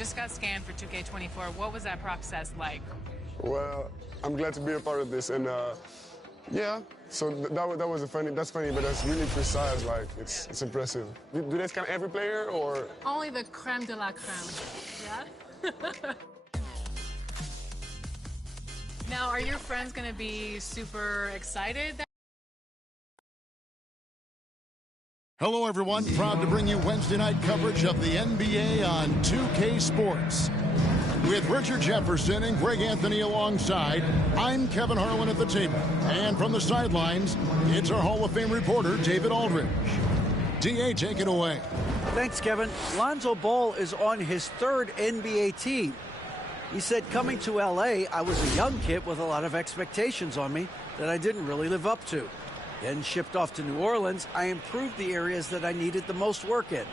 just got scanned for 2K24. What was that process like? Well, I'm glad to be a part of this, and yeah. So that's funny, but that's really precise. Like it's impressive. Do they scan every player or? Only the creme de la creme. Yeah. Now, are your friends going to be super excited? Hello, everyone. Proud to bring you Wednesday night coverage of the NBA on 2K Sports. With Richard Jefferson and Greg Anthony alongside, I'm Kevin Harlan at the table. And from the sidelines, it's our Hall of Fame reporter, David Aldridge. DA, take it away. Thanks, Kevin. Lonzo Ball is on his third NBA team. He said, coming to L.A., I was a young kid with a lot of expectations on me that I didn't really live up to. Then shipped off to New Orleans, I improved the areas that I needed the most work in.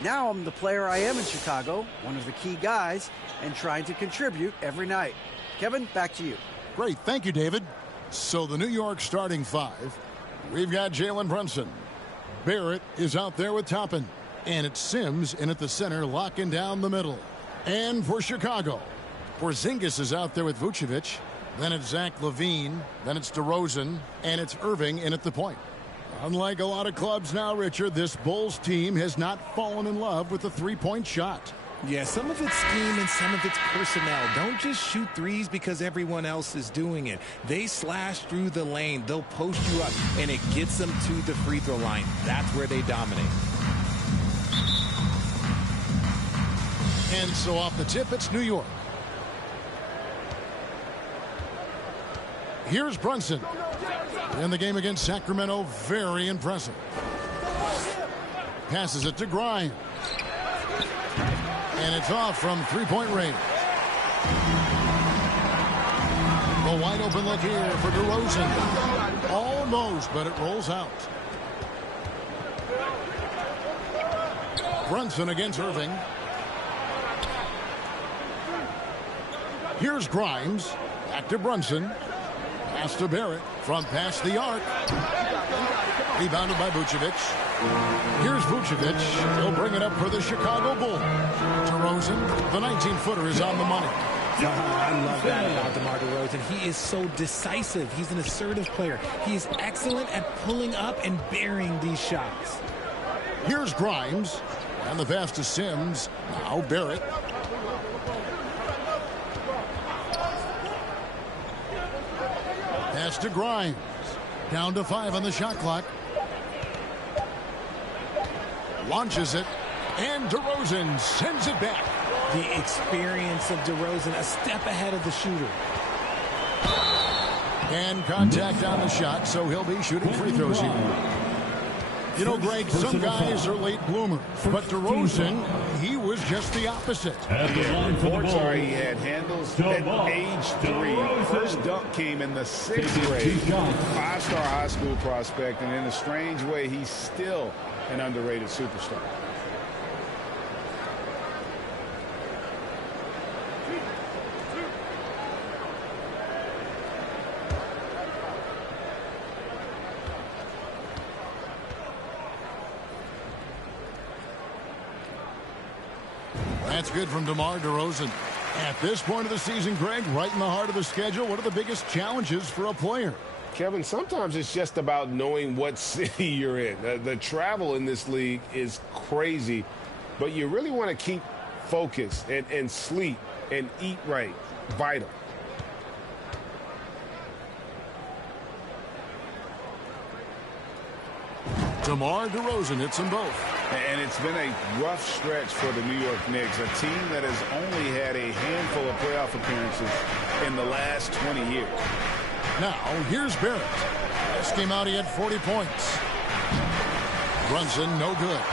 Now I'm the player I am in Chicago, one of the key guys, and trying to contribute every night. Kevin, back to you. Great. Thank you, David. So the New York starting five, we've got Jalen Brunson. Barrett is out there with Toppin. And it's Sims in at the center, locking down the middle. And for Chicago, Porzingis is out there with Vucevic. Then it's Zach LaVine. Then it's DeRozan. And it's Irving in at the point. Unlike a lot of clubs now, Richard, this Bulls team has not fallen in love with the three-point shot. Yeah, some of it's scheme and some of it's personnel. Don't just shoot threes because everyone else is doing it. They slash through the lane. They'll post you up, and it gets them to the free throw line. That's where they dominate. And so off the tip, it's New York. Here's Brunson. In the game against Sacramento, very impressive. Passes it to Grimes. And it's off from three-point range. A wide open look here for DeRozan. Almost, but it rolls out. Brunson against Irving. Here's Grimes. Back to Brunson. Pass to Barrett from past the arc. Rebounded by Vucevic. Here's Vucevic. He'll bring it up for the Chicago Bulls. DeRozan, the 19-footer, is on the money. I love that about DeMar DeRozan. He is so decisive. He's an assertive player. He's excellent at pulling up and burying these shots. Here's Grimes. And the pass to Sims. Now Barrett. Pass to Grimes. Down to 5 on the shot clock. Launches it. And DeRozan sends it back. The experience of DeRozan, a step ahead of the shooter. And contact on the shot, so he'll be shooting free throws here. You know, Greg, some guys are late bloomers, but DeRozan, he was just the opposite. Reports are he had handles at age 3. First dunk came in the 6th grade. 5-star high school prospect, and in a strange way, he's still an underrated superstar. That's good from DeMar DeRozan. At this point of the season, Greg, right in the heart of the schedule, what are the biggest challenges for a player? Kevin, sometimes it's just about knowing what city you're in. The travel in this league is crazy, but you really want to keep focused and sleep and eat right. Vital. DeMar DeRozan hits them both. And it's been a rough stretch for the New York Knicks, a team that has only had a handful of playoff appearances in the last 20 years. Now, here's Barrett. This game out, he had 40 points. Brunson, no good.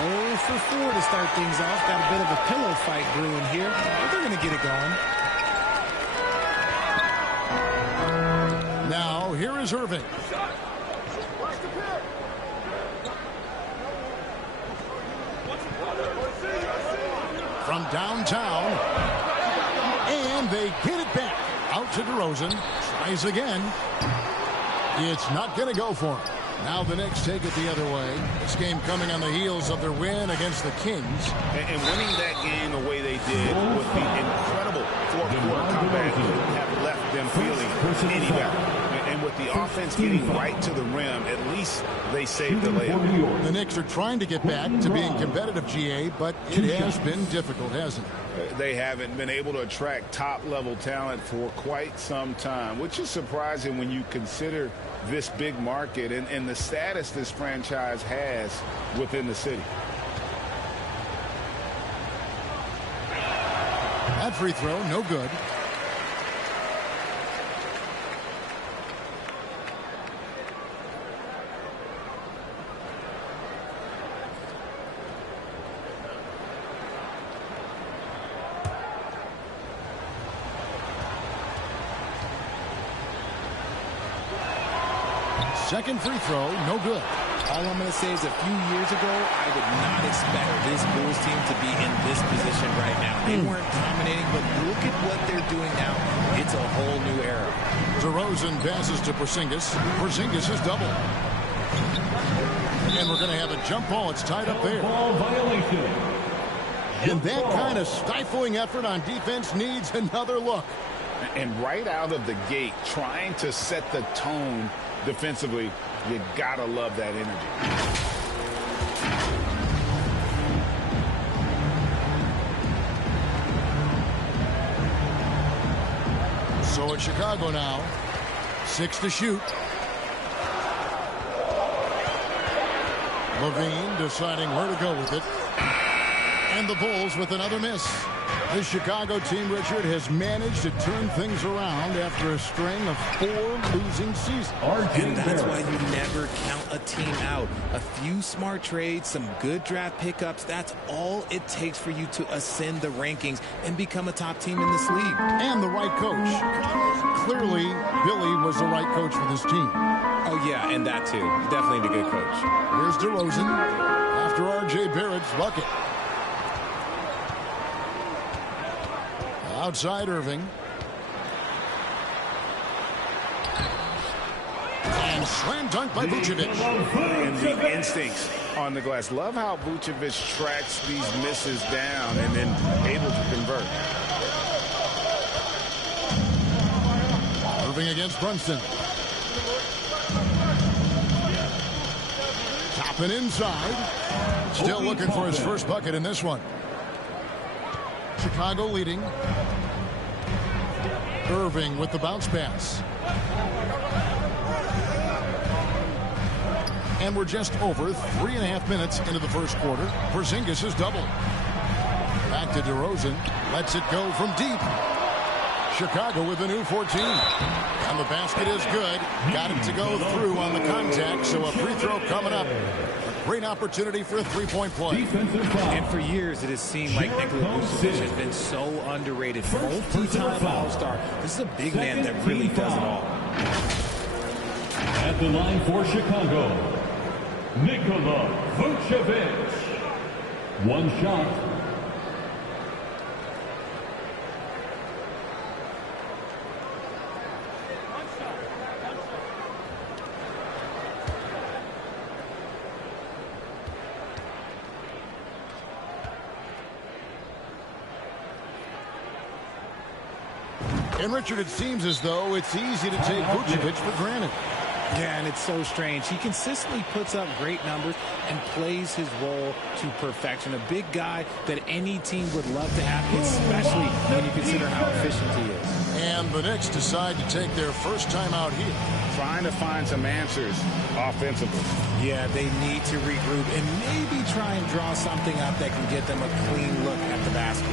0 for 4 to start things off. Got a bit of a pillow fight brewing here, but they're going to get it going. Now, here is Irving. From downtown, and they get it back. Out to DeRozan, tries again. It's not going to go for him. Now the Knicks take it the other way. This game coming on the heels of their win against the Kings. And winning that game the way they did with the incredible fourth-quarter comeback couldn't have left them feeling any better. And with the offense getting right to the rim, at least they saved the layup. The Knicks are trying to get back to being competitive, GA, but it has been difficult, hasn't it? They haven't been able to attract top-level talent for quite some time, which is surprising when you consider this big market and the status this franchise has within the city. That free throw, no good. Second free throw, no good. All I'm going to say is a few years ago, I would not expect this Bulls team to be in this position right now. They weren't dominating, but look at what they're doing now. It's a whole new era. DeRozan passes to Porzingis. Porzingis is double. And we're going to have a jump ball. It's tied up there. And that kind of stifling effort on defense needs another look. And right out of the gate, trying to set the tone defensively, you gotta love that energy. So it's Chicago now. 6 to shoot. Levine deciding where to go with it. And the Bulls with another miss. The Chicago team, Richard, has managed to turn things around after a string of 4 losing seasons. And that's why you never count a team out. A few smart trades, some good draft pickups, that's all it takes for you to ascend the rankings and become a top team in this league. And the right coach. Clearly, Billy was the right coach for this team. Oh, yeah, and that too. Definitely the good coach. Here's DeRozan after R.J. Barrett's bucket. Outside Irving. And slam dunk by Vucevic. And the instincts on the glass. Love how Vucevic tracks these misses down and then able to convert. Irving against Brunson. Toppin inside. Still looking for his first bucket in this one. Chicago leading. Irving with the bounce pass. And we're just over 3.5 minutes into the first quarter. Porzingis is double. Back to DeRozan. Lets it go from deep. Chicago with a new 14. And the basket is good. Got it to go through on the contact, so a free throw coming up. A great opportunity for a three-point play. And for years, it has seemed like Nikola Vucevic has been so underrated. Multi-time All-Star. This is a big man that really does it all. At the line for Chicago, Nikola Vucevic. One shot. And Richard, it seems as though it's easy to take Vucevic for granted. Yeah, and it's so strange. He consistently puts up great numbers and plays his role to perfection. A big guy that any team would love to have, especially when you consider how efficient he is. And the Knicks decide to take their first time out here. Trying to find some answers offensively. Yeah, they need to regroup and maybe try and draw something up that can get them a clean look at the basket.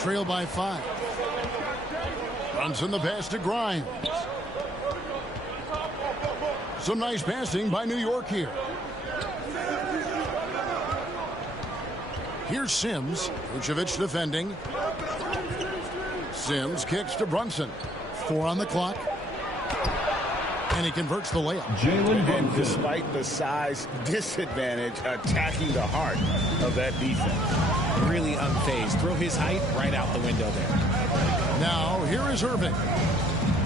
trail by 5. Brunson the pass to Grimes. Some nice passing by New York here. Here's Sims. Vucevic defending. Sims kicks to Brunson. 4 on the clock. And he converts the layup. Jalen And Brunson. despite the size disadvantage, attacking the heart of that defense. Really unfazed. Throw his height right out the window there. Now, here is Irving.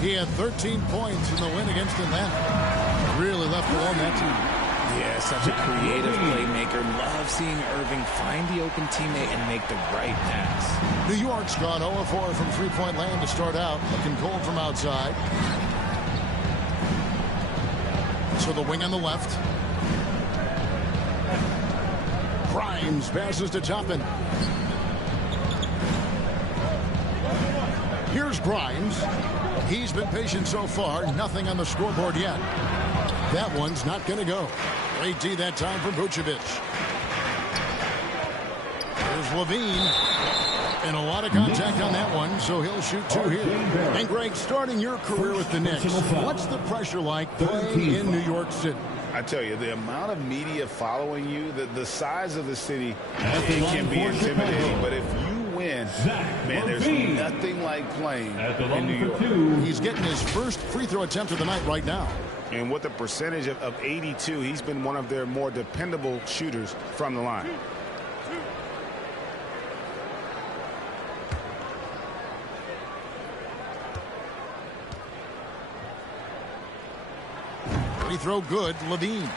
He had 13 points in the win against Atlanta. Really left alone that team. Yeah, such a creative playmaker. Love seeing Irving find the open teammate and make the right pass. New York's gone 0-4 from three-point land to start out. Looking cold from outside. So the wing on the left. Grimes passes to Toppin. Here's Grimes. He's been patient so far. Nothing on the scoreboard yet. That one's not going to go. Great D that time from Vucevic. Here's Levine. And a lot of contact on that one, so he'll shoot 2 here. And Greg, starting your career with the Knicks, what's the pressure like playing in New York City? I tell you, the amount of media following you, the size of the city, it can be intimidating. But if you win, man, there's nothing like playing in New York. He's getting his first free throw attempt of the night right now. And with a percentage of 82, he's been one of their more dependable shooters from the line. Free throw good, Levine.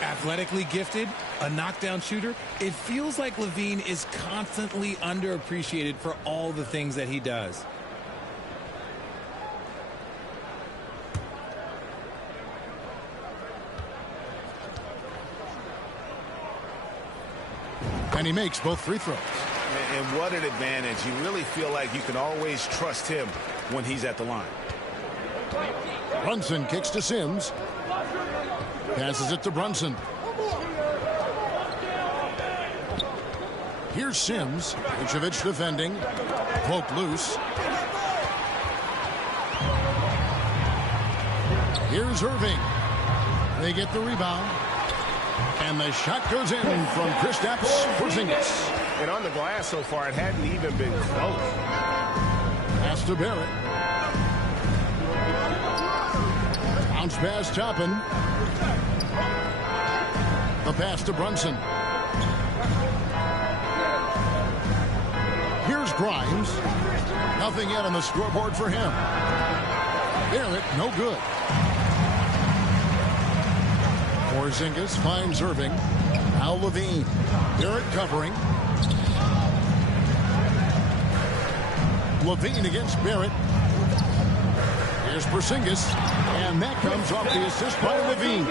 Athletically gifted, a knockdown shooter. It feels like Levine is constantly underappreciated for all the things that he does. And he makes both free throws. And what an advantage. You really feel like you can always trust him when he's at the line. Brunson kicks to Sims. Passes it to Brunson. Here's Sims. Vucevic defending. Poke loose. Here's Irving. They get the rebound. And the shot goes in from Kristaps Porzingis. And on the glass so far, it hadn't even been close. Pass to Barrett. Bounce pass Toppin. The pass to Brunson. Here's Grimes. Nothing yet on the scoreboard for him. Barrett, no good. Porzingis finds Irving. Now Levine. Barrett covering. Levine against Barrett. Here's Porzingis. And that comes off the assist by Levine.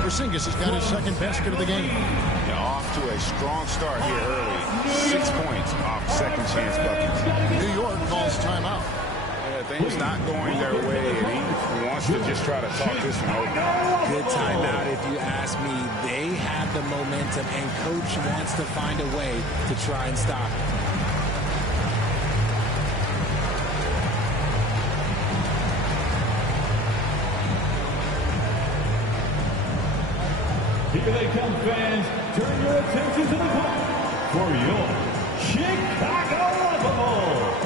Porzingis has got his second basket of the game. Yeah, off to a strong start here early. 6 points off second chance buckets. New York calls timeout. Things not going their way, and he wants to just try to talk this one over. Good timeout if you ask me. They have the momentum, and coach wants to find a way to try and stop it. Here they come, fans. Turn your attention to the court for your Chicago Bulls.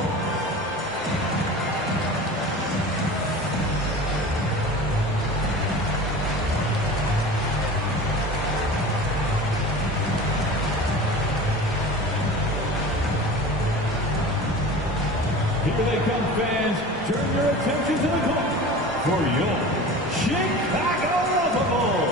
Here they come, fans. Turn your attention to the court for your Chicago Bulls.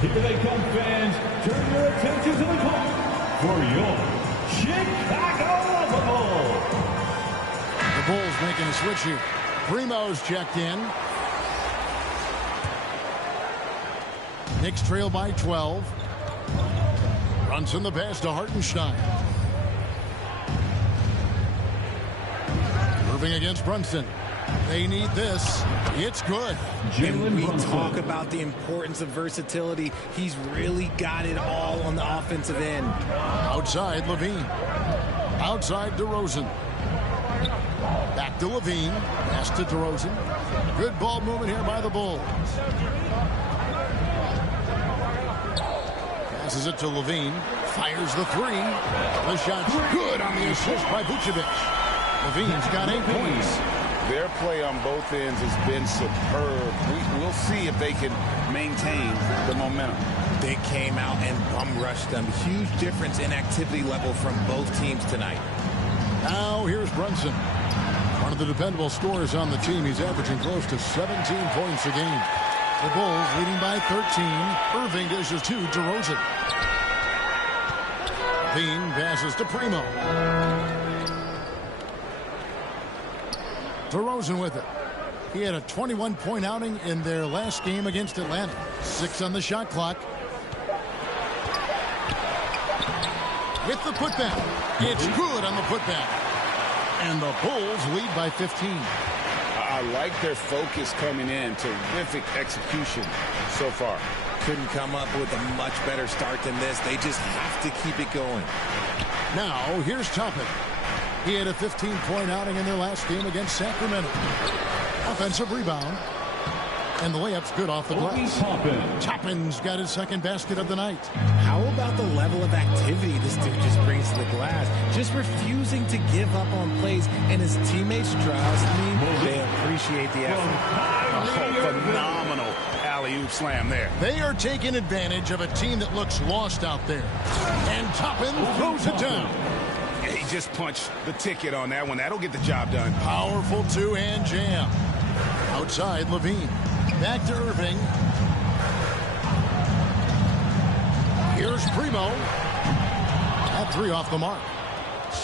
Here they come, fans. Turn your attention to the court for your Chicago Bulls. The Bulls making a switch here. Primo's checked in. Knicks trail by 12. Brunson the pass to Hartenstein. Irving against Brunson. They need this. It's good. And we talk about the importance of versatility. He's really got it all on the offensive end. Outside, Levine. Outside, DeRozan. Back to Levine. Pass to DeRozan. Good ball movement here by the Bulls. Passes it to Levine. Fires the three. The shot's good on the assist by Vucevic. Levine's got 8 points. Their play on both ends has been superb. We'll see if they can maintain the momentum. They came out and bum rushed them. Huge difference in activity level from both teams tonight. Now here's Brunson. One of the dependable scorers on the team. He's averaging close to 17 points a game. The Bulls leading by 13. Irving dishes to DeRozan. Levine passes to Primo. DeRozan with it. He had a 21-point outing in their last game against Atlanta. 6 on the shot clock. With the putback. It's good on the putback. And the Bulls lead by 15. I like their focus coming in. Terrific execution so far. Couldn't come up with a much better start than this. They just have to keep it going. Now, here's Toppin. He had a 15-point outing in their last game against Sacramento. Offensive rebound. And the layup's good off the glass. Toppin's got his second basket of the night. How about the level of activity this dude just brings to the glass? Just refusing to give up on plays, and his teammates trust me. They appreciate the effort. Oh, phenomenal alley-oop slam there. They are taking advantage of a team that looks lost out there. And Toppin throws it down. He just punched the ticket on that one. That'll get the job done. Powerful two-hand jam. Outside, Levine. Back to Irving. Here's Primo. That three off the mark.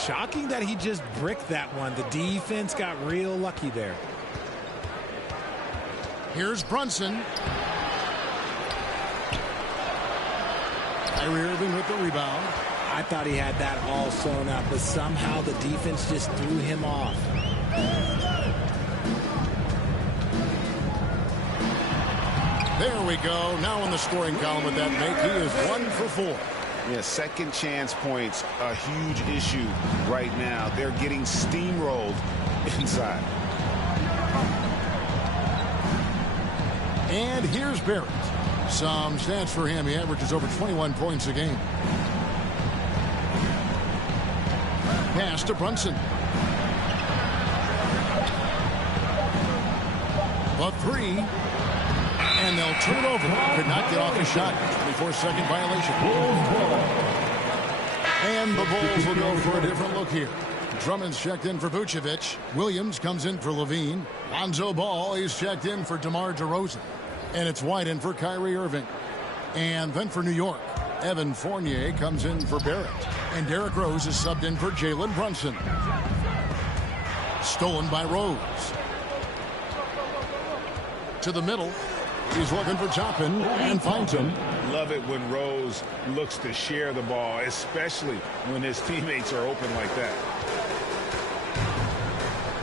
Shocking that he just bricked that one. The defense got real lucky there. Here's Brunson. Kyrie Irving with the rebound. I thought he had that all sewn up, but somehow the defense just threw him off. There we go. Now in the scoring column with that make, he is 1 for 4. Yeah, second chance points, a huge issue right now. They're getting steamrolled inside. And here's Barrett. Some stats for him. He averages over 21 points a game. Pass to Brunson. The three. And they'll turn it over. Could not get off the shot. 24-second violation. And the Bulls will go for a different look here. Drummond's checked in for Vucevic. Williams comes in for Levine. Lonzo Ball is checked in for DeMar DeRozan. And it's White in for Kyrie Irving. And then for New York, Evan Fournier comes in for Barrett. And Derrick Rose is subbed in for Jalen Brunson. Stolen by Rose. To the middle. He's looking for Toppin and finds him. Love it when Rose looks to share the ball, especially when his teammates are open like that.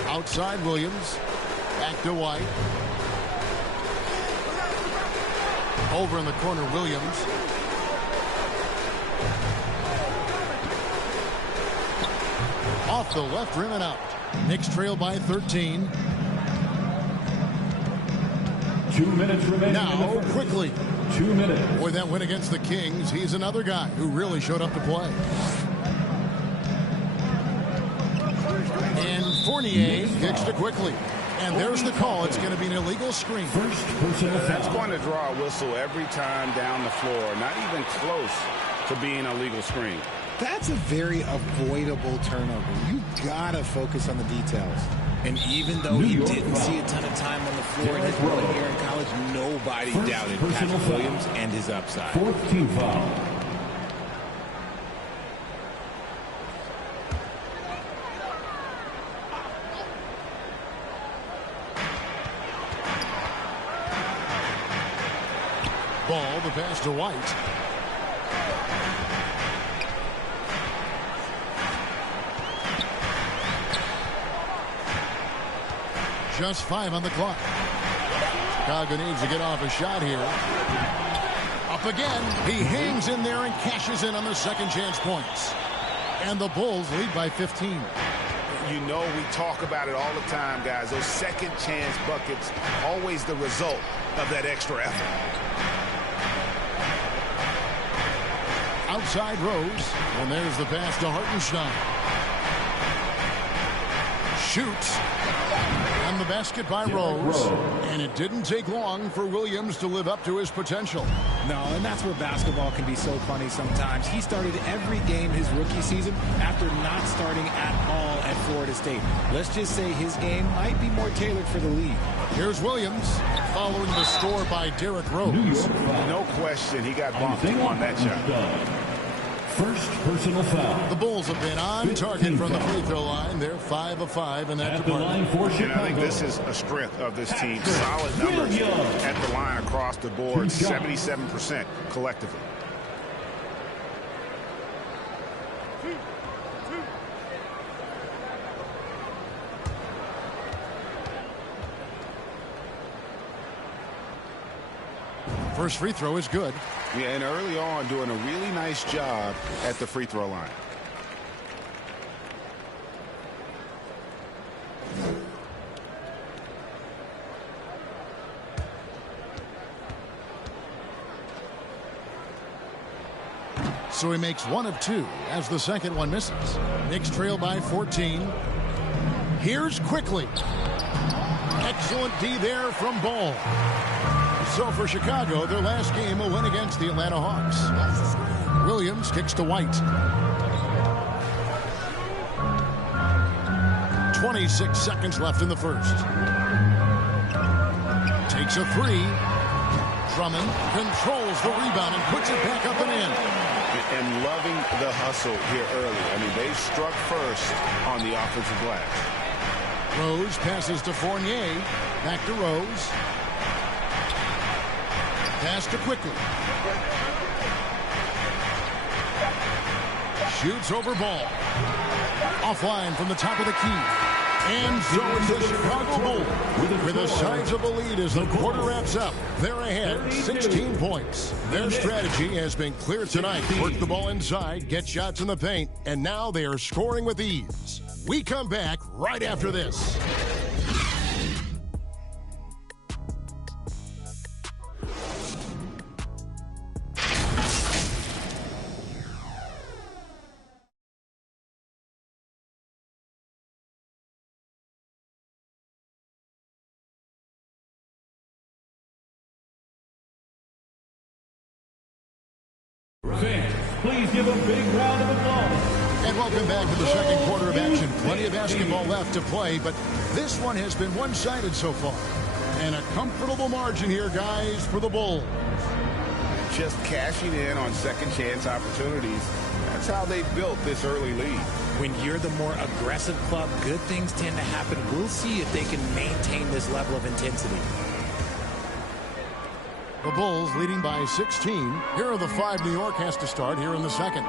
Outside Williams. Back to White. Over in the corner, Williams. Off the left rim and out. Knicks trail by 13. 2 minutes remaining. Now, quickly. 2 minutes. Boy, that win against the Kings, he's another guy who really showed up to play. And Fournier kicks to quickly. And there's the call. It's going to be an illegal screen. That's going to draw a whistle every time down the floor. Not even close to being a legal screen. That's a very avoidable turnover. You gotta focus on the details. And even though he didn't see a ton of time on the floor in his run here in college, nobody doubted Patrick Williams and his upside. 4th team foul. Ball, the pass to White. Just 5 on the clock. Chicago needs to get off a shot here. Up again. He hangs in there and cashes in on the second chance points. And the Bulls lead by 15. You know, we talk about it all the time, guys. Those second chance buckets, always the result of that extra effort. Outside Rose. And there's the pass to Hartenstein. Shoots. And the basket by Rose. And it didn't take long for Williams to live up to his potential. No, and that's where basketball can be so funny sometimes. He started every game his rookie season after not starting at all at Florida State. Let's just say his game might be more tailored for the league. Here's Williams following the score by Derrick Rose. No question, he got bumped on that shot. First personal foul. The Bulls have been on target from the free throw line. They're 5 of 5 in that department. And I think this is a strength of this team. Solid numbers at the line across the board. 77% collectively. First free throw is good. Yeah, and early on doing a really nice job at the free throw line. So he makes 1 of 2 as the second one misses. Knicks trail by 14. Here's Quickly. Excellent D there from Ball. So for Chicago, their last game will win against the Atlanta Hawks. Williams kicks to White. 26 seconds left in the first. Takes a 3. Drummond controls the rebound and puts it back up and in. And loving the hustle here early. I mean, they struck first on the offensive glass. Rose passes to Fournier. Back to Rose. Pass to Quickly. Shoots over Ball. Offline from the top of the key. And so it's the Chicago Bulls with a sizable lead as the quarter wraps up. They're ahead 16 points. Their strategy has been clear tonight. Work the ball inside, get shots in the paint, and now they are scoring with ease. We come back right after this. Fans, please give a big round of applause. And welcome back to the second quarter of action. Plenty of basketball left to play, but this one has been one-sided so far. And a comfortable margin here, guys, for the Bulls. Just cashing in on second chance opportunities. That's how they built this early lead. When you're the more aggressive club, good things tend to happen. We'll see if they can maintain this level of intensity. The Bulls leading by 16. Here are the 5 New York has to start here in the second.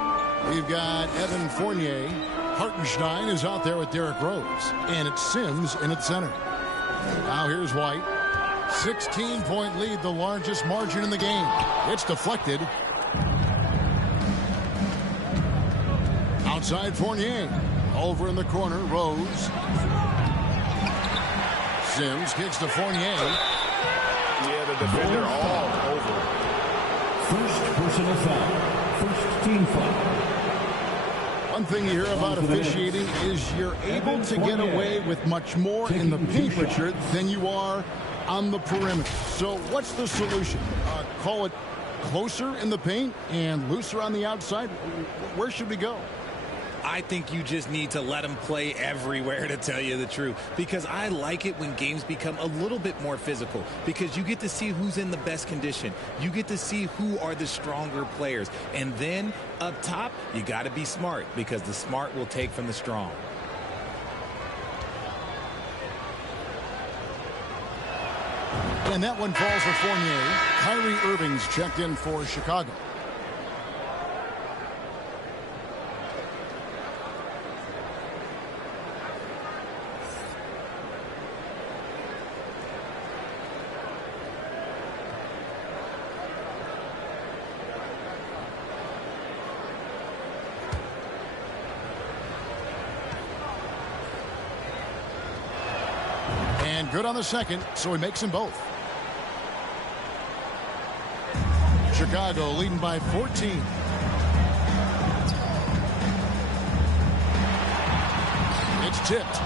We've got Evan Fournier. Hartenstein is out there with Derrick Rose. And it's Sims in at center. Now here's White. 16-point lead, the largest margin in the game. It's deflected. Outside Fournier. Over in the corner, Rose. Sims kicks to Fournier. Yeah, the defender all over. First personal foul. First team foul. One thing you hear about officiating is you're able to get away with much more in the paint, Richard, than you are on the perimeter. So what's the solution? Call it closer in the paint and looser on the outside? Where should we go? I think you just need to let them play everywhere, to tell you the truth, because I like it when games become a little bit more physical, because you get to see who's in the best condition. You get to see who are the stronger players. And then up top, you got to be smart, because the smart will take from the strong. And that one falls for Fournier. Kyrie Irving's checked in for Chicago. And good on the second, so he makes them both. Chicago leading by 14. It's tipped.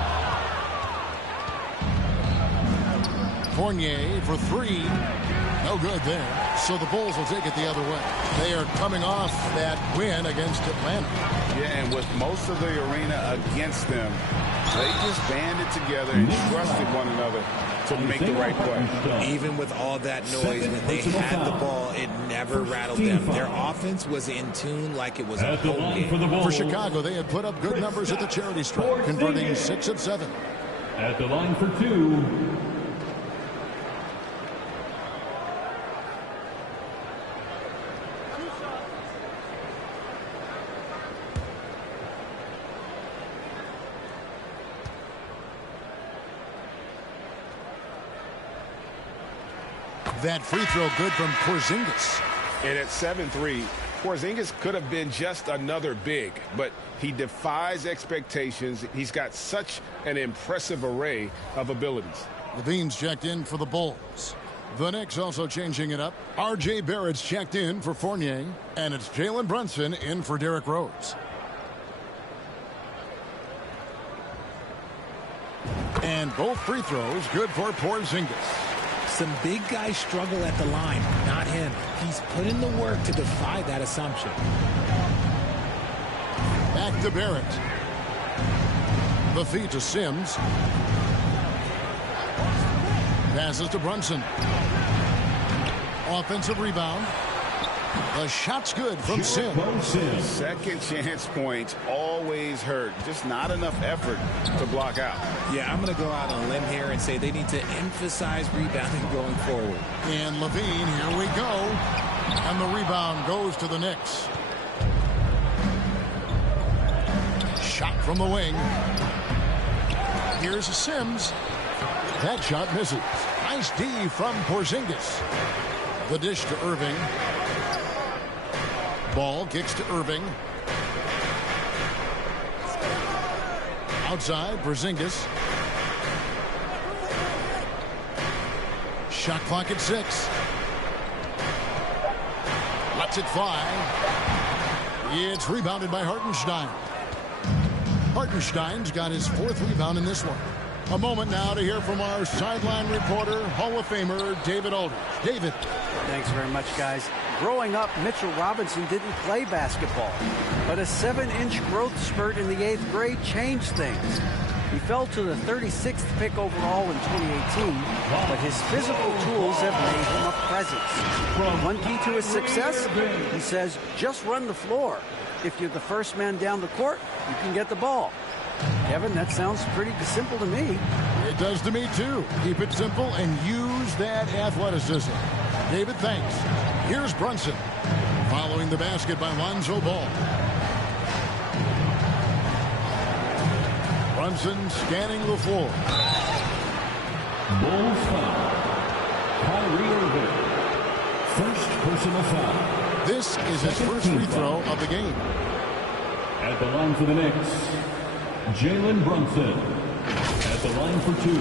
Fournier for three. No good there. So the Bulls will take it the other way. They are coming off that win against Atlanta. Yeah, and with most of the arena against them, they just banded together and trusted one another to make the right play. Even with all that noise, when they had the ball, it never rattled them. Their offense was in tune like it was a home game. For Chicago, they had put up good numbers at the charity stripe, converting 6 of 7. At the line for two, That free throw good from Porzingis. And at 7-3, Porzingis could have been just another big, but he defies expectations. He's got such an impressive array of abilities. Levine's checked in for the Bulls. The Knicks also changing it up. R.J. Barrett's checked in for Fournier, and it's Jalen Brunson in for Derrick Rose. And both free throws good for Porzingis. Some big guys struggle at the line, not him. He's put in the work to defy that assumption. Back to Barrett. The feed to Sims. Passes to Brunson. Offensive rebound. The shot's good from Sims. Second chance points always hurt. Just not enough effort to block out. Yeah, I'm going to go out on a limb here and say they need to emphasize rebounding going forward. And Levine, here we go. And the rebound goes to the Knicks. Shot from the wing. Here's Sims. That shot misses. Nice D from Porzingis. The dish to Irving. Ball kicks to Irving. Outside, Porzingis. Shot clock at 6. Lets it fly. It's rebounded by Hartenstein. Hartenstein's got his 4th rebound in this one. A moment now to hear from our sideline reporter, Hall of Famer David Aldridge. David. Thanks very much, guys. Growing up, Mitchell Robinson didn't play basketball, but a 7-inch growth spurt in the 8th grade changed things. He fell to the 36th pick overall in 2018, but his physical tools have made him a presence. One key to his success, he says, just run the floor. If you're the first man down the court, you can get the ball. Kevin, that sounds pretty simple to me. It does to me, too. Keep it simple and use that athleticism. David, thanks. Here's Brunson. Following the basket by Lonzo Ball. Brunson scanning the floor. Bulls foul. Kyrie Irving. First personal foul. This is his first free throw of the game. At the line for the Knicks, Jalen Brunson. At the line for two.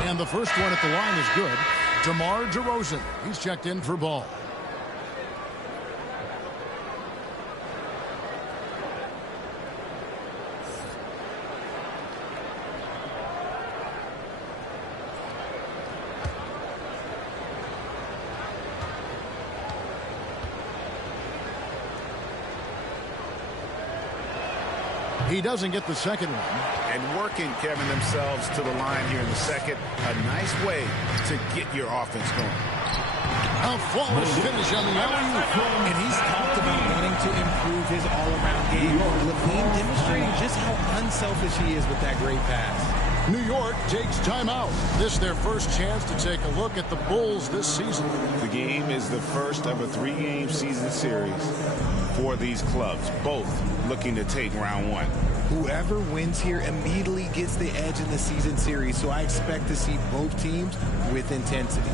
And the first one at the line is good. DeMar DeRozan. He's checked in for Ball. He doesn't get the second one. And working, Kevin, themselves to the line here in the second. A nice way to get your offense going. A flawless finish on the alley-oop. And he's talked about wanting to improve his all-around game. Levine demonstrating just how unselfish he is with that great pass. New York takes timeout. This is their first chance to take a look at the Bulls this season. The game is the first of a 3-game season series. for these clubs, both looking to take round one. Whoever wins here immediately gets the edge in the season series, so I expect to see both teams with intensity.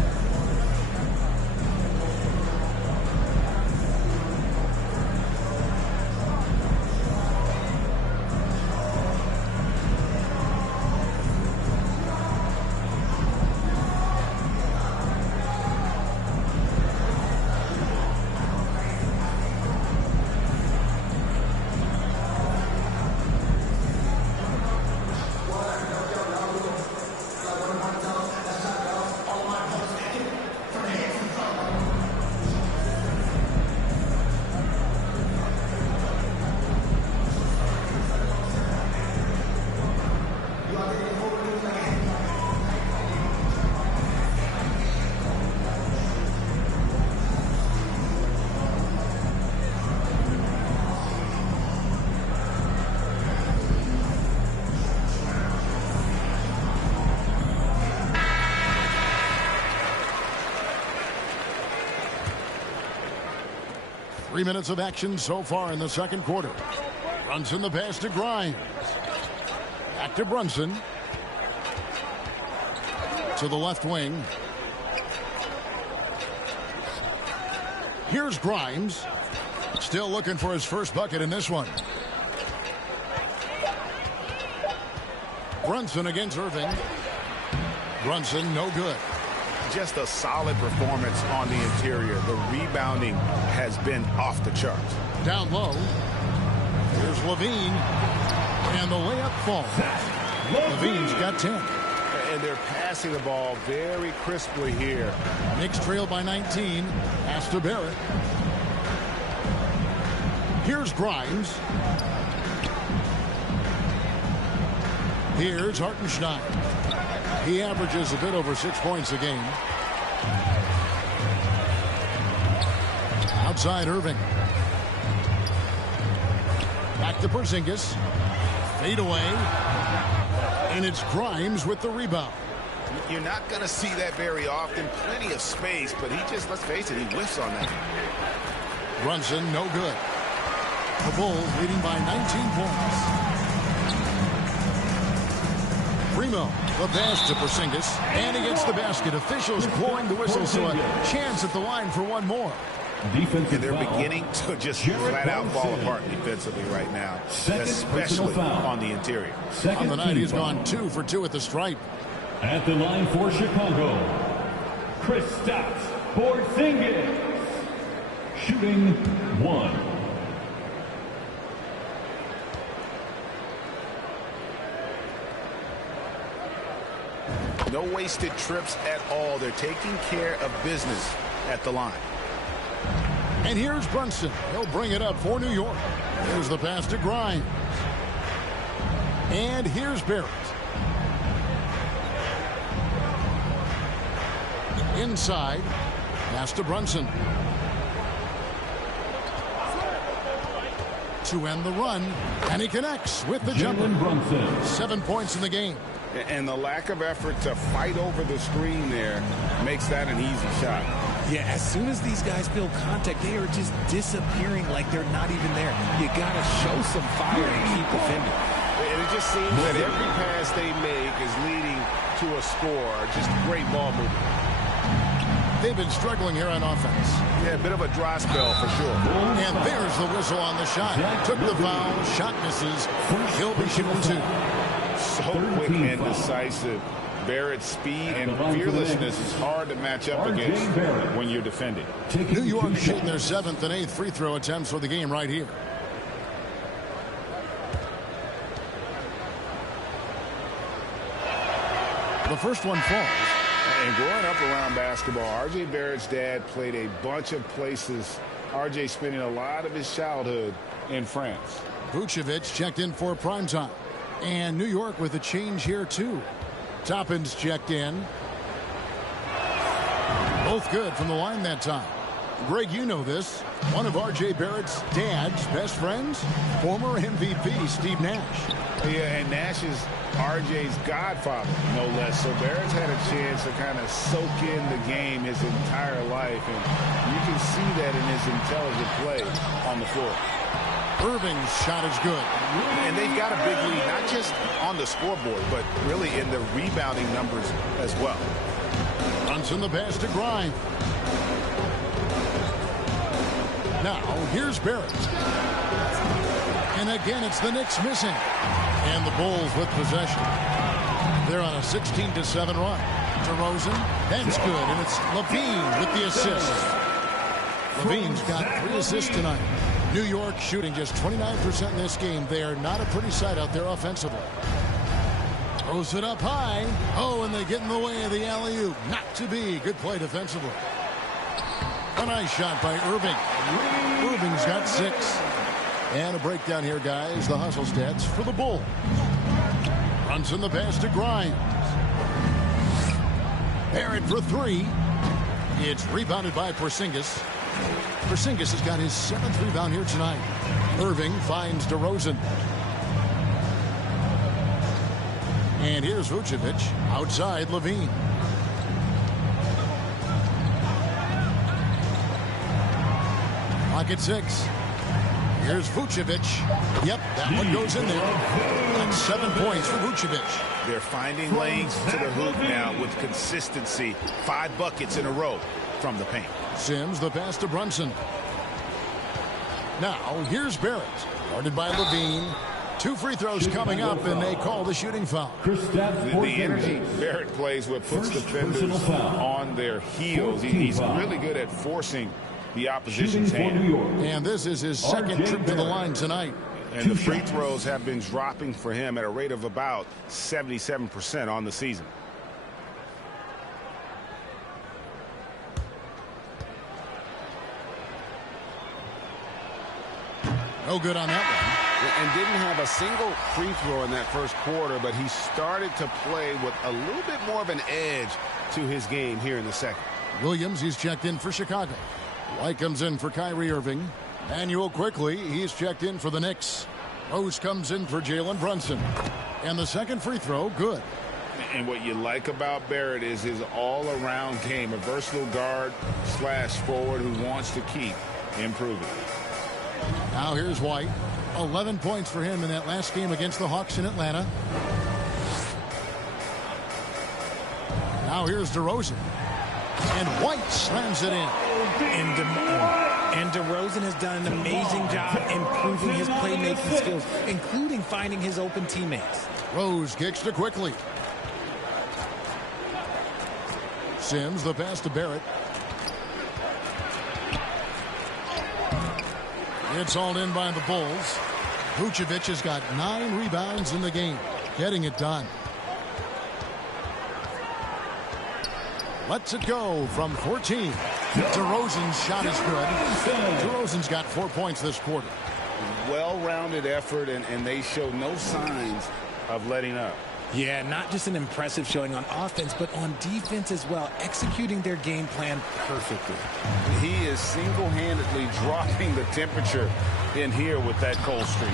Three minutes of action so far in the second quarter. Brunson the pass to Grimes. Back to Brunson. To the left wing. Here's Grimes. Still looking for his first bucket in this one. Brunson against Irving. Brunson no good. Just a solid performance on the interior. The rebounding has been off the charts. Down low. Here's Levine. And the layup falls. Levine's got 10. And they're passing the ball very crisply here. Knicks trail by 19. Pass to Barrett. Here's Grimes. Here's Hartenstein. He averages a bit over 6 points a game. Outside Irving. Back to Porzingis. Fade away. And it's Grimes with the rebound. You're not going to see that very often. Plenty of space, but he just, let's face it, he whiffs on that. Brunson, no good. The Bulls leading by 19 points. Primo, the pass to Porzingis, and he gets the basket. Officials blowing the whistle, so a chance at the line for one more. And they're beginning to just flat out fall apart defensively right now, especially on the interior. On the night, he's gone 2 for 2 at the stripe. At the line for Chicago, Kristaps Porzingis, shooting 1. No wasted trips at all. They're taking care of business at the line. And here's Brunson. He'll bring it up for New York. Here's the pass to Grimes. And here's Barrett. Inside. Pass to Brunson. To end the run. And he connects with the jumper. 7 points in the game. And the lack of effort to fight over the screen there makes that an easy shot. Yeah, as soon as these guys feel contact, they are just disappearing like they're not even there. You got to show some fire and keep defending. And it just seems that every pass they make is leading to a score. Just great ball movement. They've been struggling here on offense. Yeah, a bit of a dry spell for sure. And there's the whistle on the shot. Took the foul. Shot misses. He'll be shooting 2. So quick and decisive. Barrett's speed and fearlessness is hard to match up against when you're defending. New York shooting their 7th and 8th free throw attempts for the game right here. The first one falls. And growing up around basketball, R.J. Barrett's dad played a bunch of places. R.J. spending a lot of his childhood in France. Vucevic checked in for primetime. And New York with a change here, too. Toppin's checked in. Both good from the line that time. Greg, you know this. One of R.J. Barrett's dad's best friends, former MVP Steve Nash. Yeah, and Nash is R.J.'s godfather, no less. So Barrett's had a chance to kind of soak in the game his entire life, and you can see that in his intelligent play on the floor. Irving's shot is good. And they've got a big lead, not just on the scoreboard, but really in the rebounding numbers as well. Brunson the pass to Grimes. Now, here's Barrett. And again, it's the Knicks missing. And the Bulls with possession. They're on a 16-7 run. DeRozan, that's good. And it's LaVine with the assist. LaVine's got 3 assists tonight. New York shooting just 29% in this game. They are not a pretty sight out there offensively. Throws it up high. Oh, and they get in the way of the alley-oop. Not to be. Good play defensively. A nice shot by Irving. Irving's got 6. And a breakdown here, guys. The hustle stats for the Bulls. Brunson the pass to Grimes. Barrett for 3. It's rebounded by Porzingis. Porzingis has got his 7th rebound here tonight. Irving finds DeRozan. And here's Vucevic outside LaVine. Clock at 6. Here's Vucevic. Yep, that one goes in there. That's 7 points for Vucevic. They're finding lanes to the hoop now with consistency. 5 buckets in a row from the paint. Sims the pass to Brunson. Now here's Barrett. Guarded by LaVine. 2 free throws coming up, and they call the shooting foul. The energy Barrett plays with puts defenders on their heels. He's really good at forcing the opposition's hand. And this is his 2nd trip to the line tonight. And the free throws have been dropping for him at a rate of about 77% on the season. No good on that one. And didn't have a single free throw in that first quarter, but he started to play with a little bit more of an edge to his game here in the second. Williams, he's checked in for Chicago. White comes in for Kyrie Irving. Manuel quickly, he's checked in for the Knicks. Rose comes in for Jalen Brunson. And the 2nd free throw, good. And what you like about Barrett is his all-around game, a versatile guard / forward who wants to keep improving. Now here's White. 11 points for him in that last game against the Hawks in Atlanta. Now here's DeRozan. And White slams it in. And DeRozan has done an amazing job improving his playmaking skills, including finding his open teammates. Rose kicks to Quickly. Sims the pass to Barrett. It's hauled in by the Bulls. Vucevic has got 9 rebounds in the game. Getting it done. Lets it go from 14. DeRozan's shot is good. DeRozan's got 4 points this quarter. Well-rounded effort, and they show no signs of letting up. Yeah, not just an impressive showing on offense, but on defense as well, executing their game plan perfectly. He is single-handedly dropping the temperature in here with that cold streak.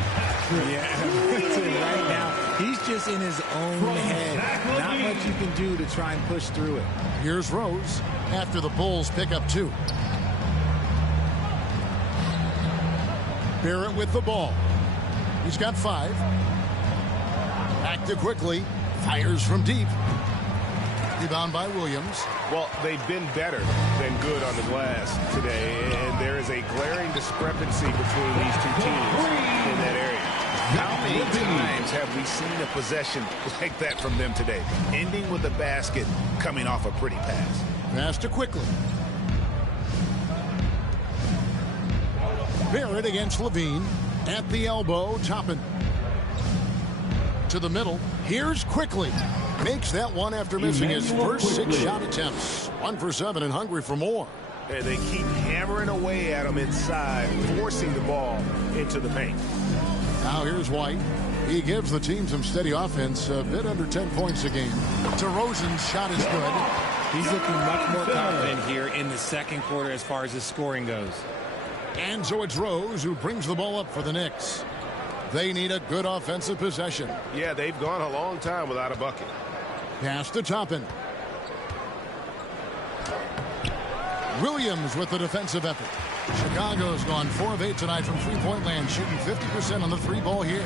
Yeah, right now, he's just in his own head. Not much you can do to try and push through it. Here's Rose after the Bulls pick up 2. Barrett with the ball. He's got 5. Back to Quickly. Fires from deep. Rebound by Williams. Well, they've been better than good on the glass today, and there is a glaring discrepancy between these two teams in that area. How many times have we seen a possession like that from them today, ending with a basket coming off a pretty pass? Pass to Quickly. Barrett against LaVine. At the elbow, Toppin. To the middle. Here's Quickly. Makes that one after missing his first 6 shot attempts. 1 for 7 and hungry for more. And they keep hammering away at him inside, forcing the ball into the paint. Now here's White. He gives the team some steady offense, a bit under 10 points a game. DeRozan's shot is good. He's looking much more confident here in the second quarter as far as his scoring goes. And so it's Rose who brings the ball up for the Knicks. They need a good offensive possession. Yeah, they've gone a long time without a bucket. Pass to Toppin. Williams with the defensive effort. Chicago's gone 4 of 8 tonight from three-point land, shooting 50% on the three ball here.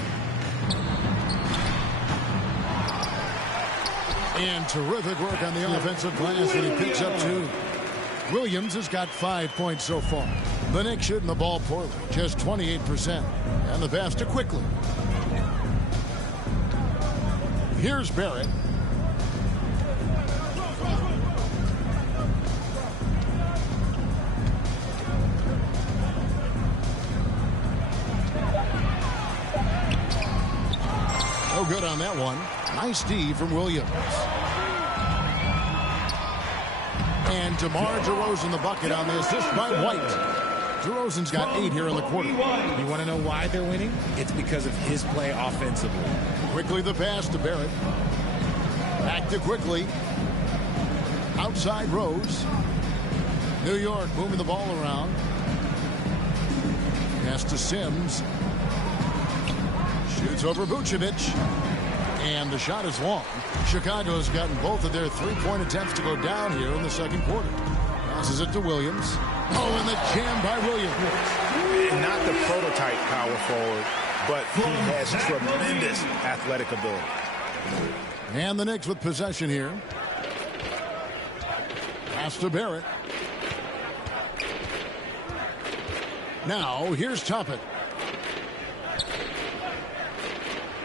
And terrific work on the offensive glass when he picks up 2. Williams has got 5 points so far. The Knicks shooting the ball poorly, just 28%. And the pass to Quickly. Here's Barrett. No good on that one. Nice D from Williams. And DeMar DeRozan the bucket on the assist by White. DeRozan's got 8 here in the quarter. You want to know why they're winning? It's because of his play offensively. Quickly the pass to Barrett. Back to Quickly. Outside Rose. New York moving the ball around. Pass to Sims. Shoots over Vucevic. And the shot is long. Chicago's gotten both of their three-point attempts to go down here in the second quarter. Passes it to Williams. Oh, and the jam by Williams. Not the prototype power forward, but he has tremendous athletic ability. And the Knicks with possession here. Pass to Barrett. Now, here's Toppin.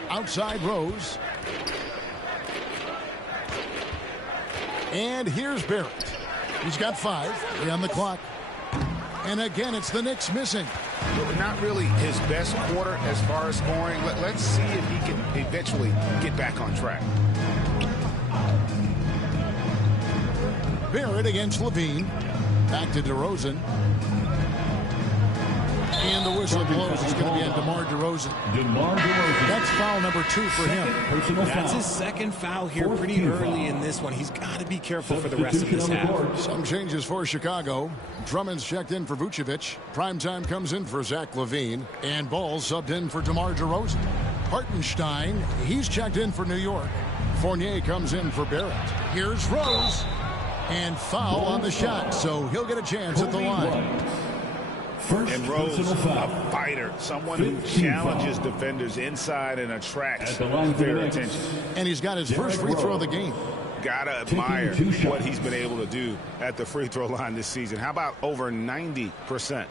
Outside Rose. And here's Barrett. He's got 5. 3 on the clock. And again, it's the Knicks missing. Not really his best quarter as far as scoring. Let's see if he can eventually get back on track. Barrett against Levine. Back to DeRozan. And the whistle blows. It's going to be on DeMar DeRozan. That's foul number 2 for him. That's his second foul here pretty early in this one. He's got to be careful for the rest of this half. Some changes for Chicago. Drummond's checked in for Vucevic. Primetime comes in for Zach LaVine. And Ball subbed in for DeMar DeRozan. Hartenstein, he's checked in for New York. Fournier comes in for Barrett. Here's Rose. And foul on the shot, so he'll get a chance at the line. And Rose, a fighter, someone who challenges defenders inside and attracts their attention. And he's got his first free throw of the game. Gotta admire what he's been able to do at the free throw line this season. How about over 90%?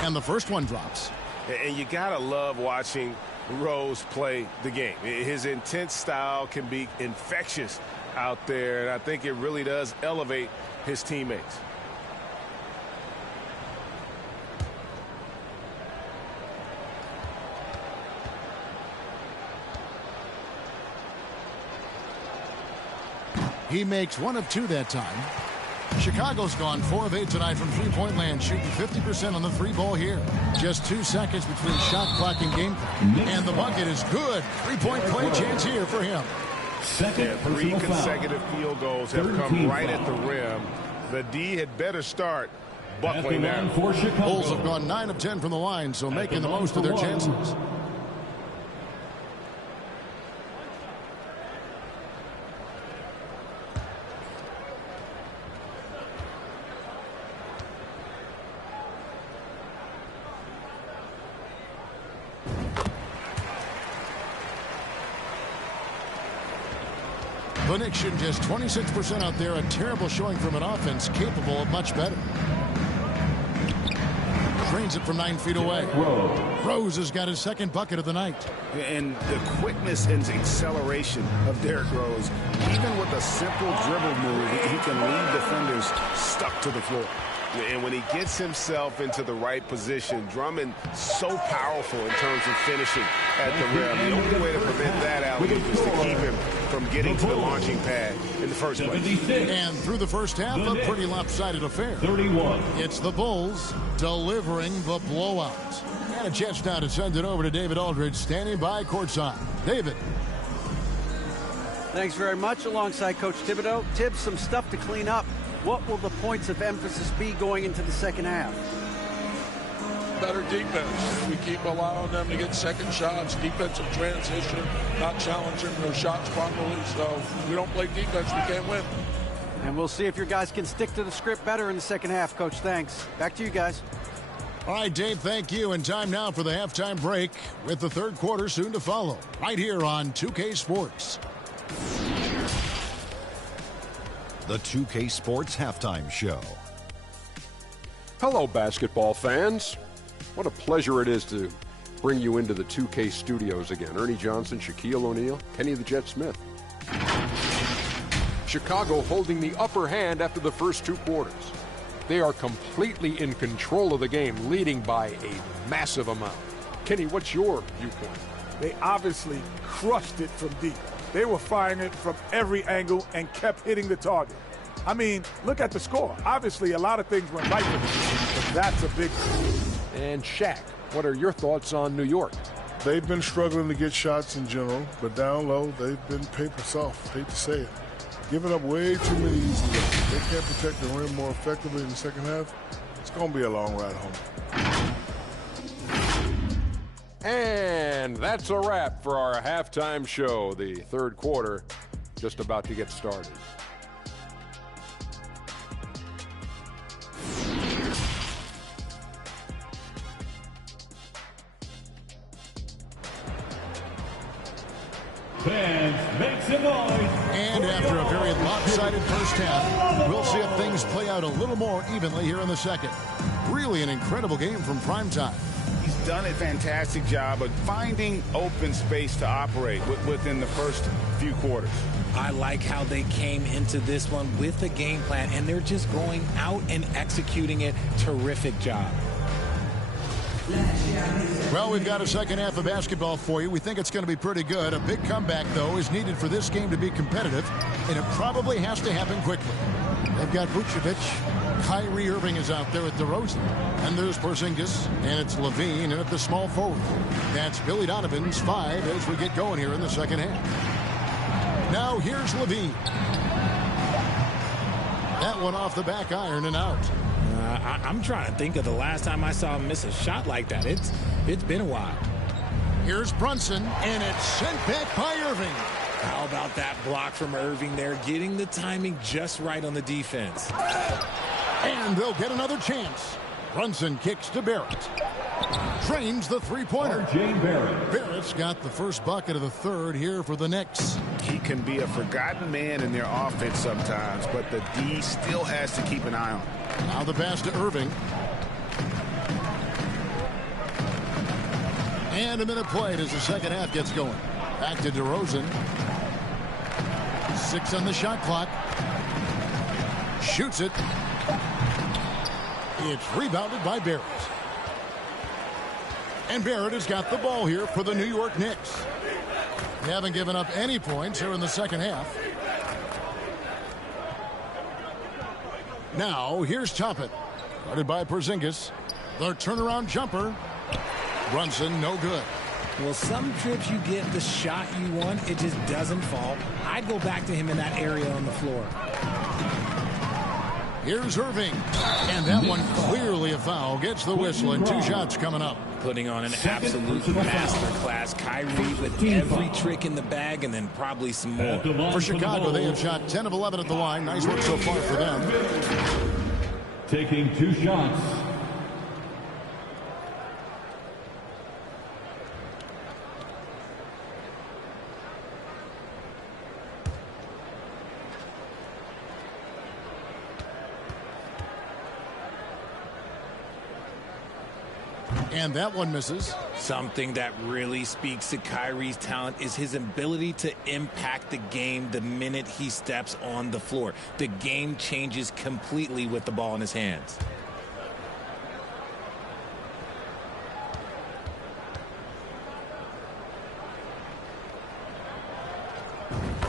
And the first one drops. And you gotta love watching Rose play the game. His intense style can be infectious out there, and I think it really does elevate his teammates. He makes 1 of 2 that time. Chicago's gone 4 of 8 tonight from three-point land, shooting 50% on the three ball here. Just 2 seconds between shot clock and game clock. And the bucket is good. Three-point play chance here for him. Yeah, 3 consecutive field goals have come right at the rim. The D had better start buckling down. Bulls have gone 9 of 10 from the line, so making the most of their chances. The Knicks shooting just 26% out there. A terrible showing from an offense capable of much better. Drains it from 9 feet away. Rose has got his second bucket of the night. And the quickness and acceleration of Derrick Rose, even with a simple dribble move, he can leave defenders stuck to the floor. And when he gets himself into the right position, Drummond so powerful in terms of finishing at the rim. The only way to prevent that alley is to keep him from getting to the launching pad. And first place. 76. And through the first half, The a Knicks. pretty lopsided affair. 31. It's the Bulls delivering the blowout. And a chance now to send it over to David Aldridge, standing by courtside. David. Thanks very much. Alongside Coach Thibodeau. Tibbs, some stuff to clean up. What will the points of emphasis be going into the second half? Better defense. We keep allowing them to get second shots, defensive transition, not challenging their shots properly. So if we don't play defense, we can't win. And we'll see if your guys can stick to the script better in the second half, Coach. Thanks. Back to you guys. All right, Dave, thank you. And time now for the halftime break with the third quarter soon to follow right here on 2K Sports. The 2K Sports Halftime Show. Hello, basketball fans. What a pleasure it is to bring you into the 2K studios again. Ernie Johnson, Shaquille O'Neal, Kenny the Jet Smith. Chicago holding the upper hand after the first two quarters. They are completely in control of the game, leading by a massive amount. Kenny, what's your viewpoint? They obviously crushed it from deep. They were firing it from every angle and kept hitting the target. I mean, look at the score. Obviously, a lot of things went right for them, but that's a big deal. And Shaq, what are your thoughts on New York? They've been struggling to get shots in general, but down low, they've been paper soft. Hate to say it. Giving up way too many easy looks. If they can't protect the rim more effectively in the second half, it's going to be a long ride home. And that's a wrap for our halftime show. The third quarter just about to get started. Fans, make some noise. And after a very lopsided first half, we'll see if things play out a little more evenly here in the second. Really an incredible game from primetime. He's done a fantastic job of finding open space to operate within the first few quarters. I like how they came into this one with a game plan, and they're just going out and executing it. Terrific job. Well, we've got a second half of basketball for you. We think it's going to be pretty good. A big comeback, though, is needed for this game to be competitive, and it probably has to happen quickly. They've got Vucevic. Kyrie Irving is out there at DeRozan. And there's Porzingis, and it's Levine, and at the small forward. That's Billy Donovan's 5 as we get going here in the second half. Now here's Levine. That one off the back iron and out. I'm trying to think of the last time I saw him miss a shot like that. It's been a while. Here's Brunson, and it's sent back by Irving. How about that block from Irving there, getting the timing just right on the defense. And they'll get another chance. Brunson kicks to Barrett. Trains the three-pointer. R.J. Barrett. Barrett's got the first bucket of the third here for the Knicks. He can be a forgotten man in their offense sometimes, but the D still has to keep an eye on him. Now the pass to Irving. And a minute played as the second half gets going. Back to DeRozan. 6 on the shot clock. Shoots it. It's rebounded by Barrett. And Barrett has got the ball here for the New York Knicks. They haven't given up any points here in the second half. Now, here's Toppin. Guarded by Porzingis. The turnaround jumper. Brunson, no good. Well, some trips you get the shot you want, it just doesn't fall. I'd go back to him in that area on the floor. Here's Irving. And that one clearly a foul. Gets the whistle and 2 shots coming up. Putting on an absolute masterclass. Kyrie with every trick in the bag and then probably some more. For Chicago, they have shot 10 of 11 at the line. Nice work so far for them. Taking 2 shots. And that one misses. Something that really speaks to Kyrie's talent is his ability to impact the game the minute he steps on the floor. The game changes completely with the ball in his hands.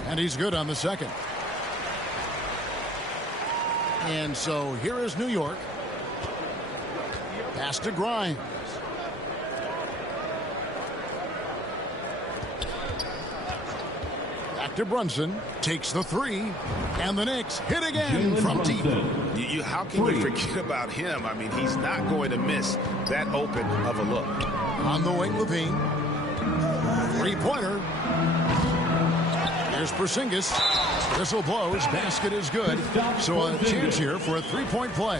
And he's good on the second. And so here is New York. Pass to Grimes. Back to Brunson. Takes the three. And the Knicks hit again from deep. How can you forget about him? I mean, he's not going to miss that open of a look. On the wing, Levine. Three-pointer. Here's Porzingis. Whistle blows. Basket is good. So a chance here for a three-point play.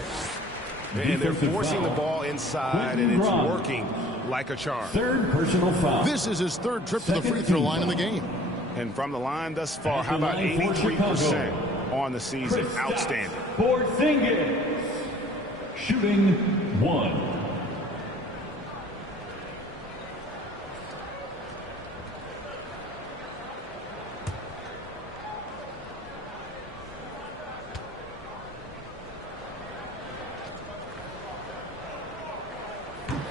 And they're forcing the ball inside, and it's working like a charm. Third personal foul. This is his third trip to the free throw line in the game. And from the line thus far, how about 83% on the season? Outstanding. Porzingis, shooting 1.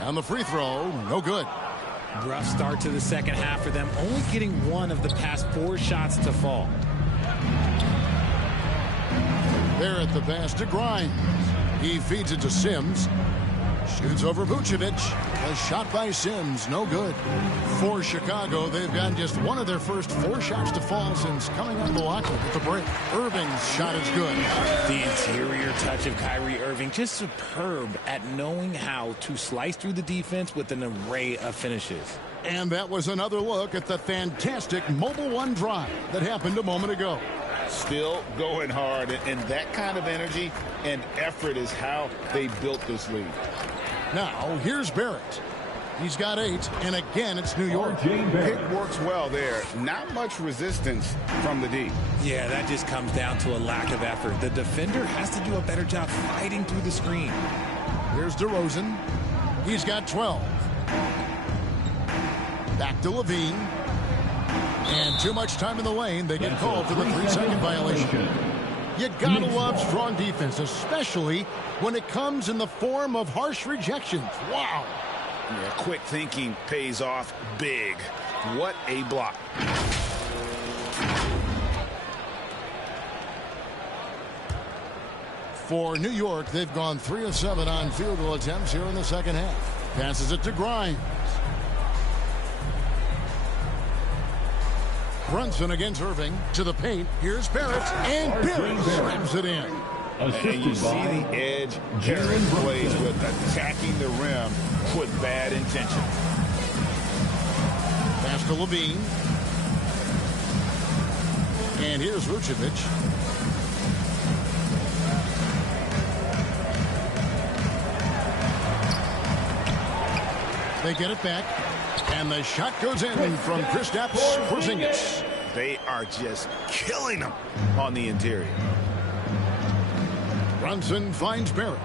On the free throw, no good. Rough start to the second half for them, only getting one of the past 4 shots to fall. There at the pass to Grimes. He feeds it to Sims. Shoots over Vucevic. A shot by Sims, no good. For Chicago, they've gotten just one of their first 4 shots to fall since coming out of the locker at the break. Irving's shot is good. The interior touch of Kyrie Irving, just superb at knowing how to slice through the defense with an array of finishes. And that was another look at the fantastic Mobile One drive that happened a moment ago. Still going hard, and that kind of energy and effort is how they built this league. Now, here's Barrett. He's got 8, and again, it's New York. Pick works well there. Not much resistance from the D. Yeah, that just comes down to a lack of effort. The defender has to do a better job fighting through the screen. Here's DeRozan. He's got 12. Back to Levine. And too much time in the lane. They get called for the 3-second violation. You gotta love strong defense, especially when it comes in the form of harsh rejections. Wow. Yeah, quick thinking pays off big. What a block. For New York, they've gone 3 of 7 on field goal attempts here in the second half. Passes it to Grimes. Brunson against Irving to the paint. Here's Barrett, and Barrett slams it in. And you see the edge Barrett plays with, attacking the rim with bad intention. Pass to Levine. And here's Vucevic. They get it back. And the shot goes in from Kristaps Porzingis. They are just killing them on the interior. Brunson finds Barrett.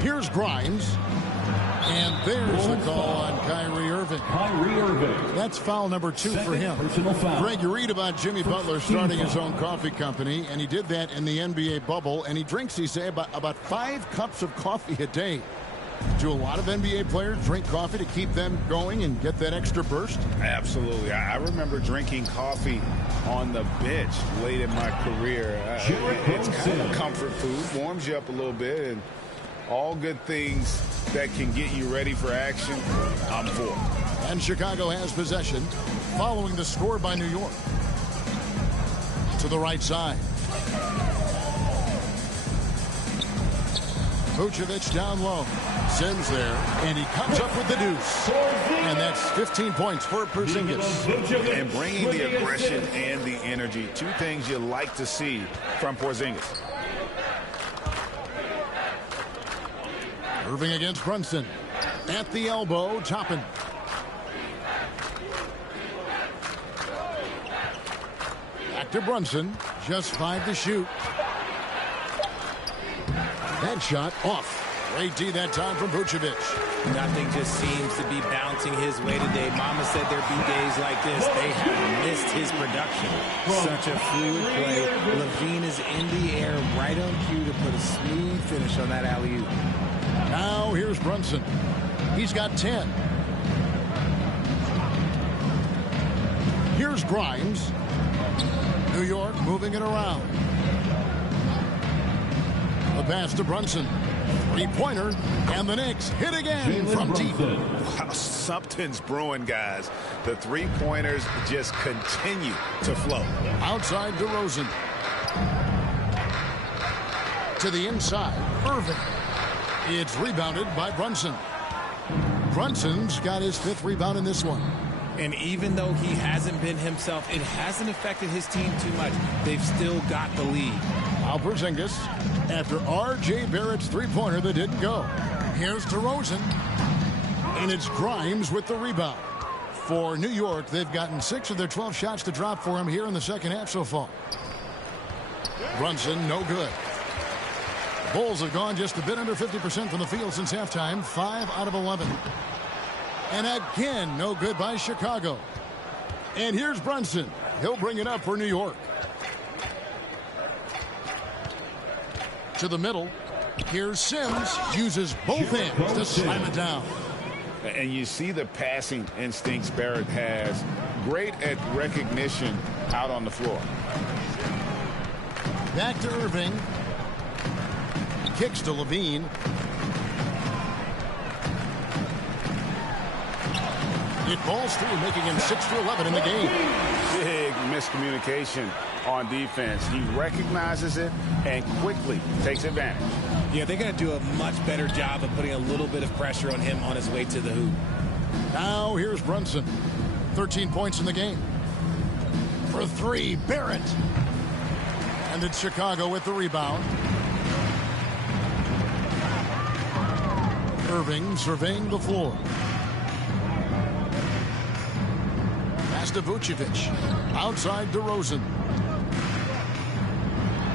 Here's Grimes. And there's the call on Kyrie Irving. That's foul number 2 for him. Greg, you read about Jimmy Butler starting his own coffee company, and he did that in the NBA bubble, and he drinks, he say, about 5 cups of coffee a day. Do a lot of NBA players drink coffee to keep them going and get that extra burst? Absolutely. I remember drinking coffee on the bench late in my career. It's kind of comfort food, warms you up a little bit, and all good things that can get you ready for action, I'm for. And Chicago has possession following the score by New York. To the right side. Vucevic down low. Sims there, and he comes up with the deuce. And that's 15 points for Porzingis. And bringing the aggression and the energy, 2 things you like to see from Porzingis. Irving against Brunson. At the elbow, Toppin. Back to Brunson. Just 5 to shoot. That shot off. Great D that time from Vucevic. Nothing just seems to be bouncing his way today. Mama said there'd be days like this. They have missed his production. Such a fluid play. Levine is in the air, right on cue to put a smooth finish on that alley-oop. Now here's Brunson. He's got 10. Here's Grimes. New York moving it around. pass to Brunson. Three-pointer, and the Knicks hit again from deep. Wow, something's brewing, guys. The three-pointers just continue to flow. Outside DeRozan. To the inside, Irving. It's rebounded by Brunson. Brunson's got his 5th rebound in this one. And even though he hasn't been himself, it hasn't affected his team too much. They've still got the lead. Now Porzingis after R.J. Barrett's three-pointer that didn't go. Here's DeRozan. And it's Grimes with the rebound. For New York, they've gotten 6 of their 12 shots to drop for him here in the second half so far. Brunson, no good. Bulls have gone just a bit under 50% from the field since halftime, 5 out of 11. And again, no good by Chicago. And here's Brunson. He'll bring it up for New York. To the middle. Here's Sims. Uses both hands to slam it down. And you see the passing instincts Barrett has. Great at recognition out on the floor. Back to Irving. Kicks to Levine. It falls through, making him 6 for 11 in the game. Big miscommunication on defense. He recognizes it and quickly takes advantage. Yeah, they're going to do a much better job of putting a little bit of pressure on him on his way to the hoop. Now here's Brunson. 13 points in the game. For 3, Barrett. And it's Chicago with the rebound. Irving surveying the floor. Pass to Vucevic. Outside DeRozan.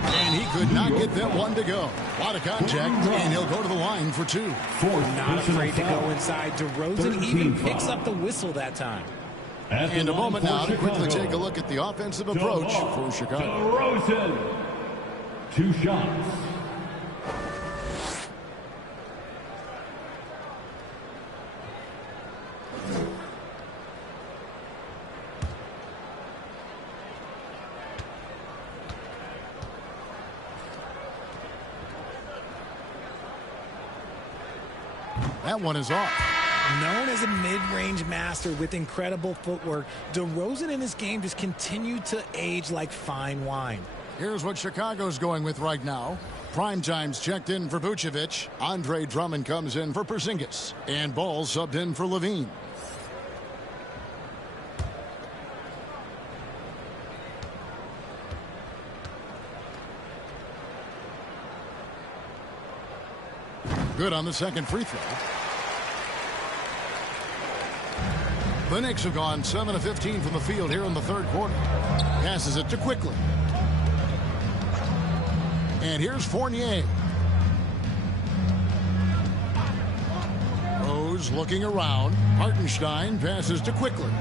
And he could not get that one to go. A lot of contact, and he'll go to the line for 2. Not afraid to go inside. DeRozan even picks up the whistle that time. And a moment now to quickly take a look at the offensive approach for Chicago. DeRozan. 2 shots. That one is off. Known as a mid-range master with incredible footwork, DeRozan in this game just continued to age like fine wine. Here's what Chicago's going with right now. Primetime's checked in for Vucevic. Andre Drummond comes in for Porzingis. And Ball subbed in for Levine. Good on the second free throw. The Knicks have gone 7 of 15 from the field here in the third quarter. Passes it to Quickly. And here's Fournier. Rose looking around. Hartenstein passes to Quickly.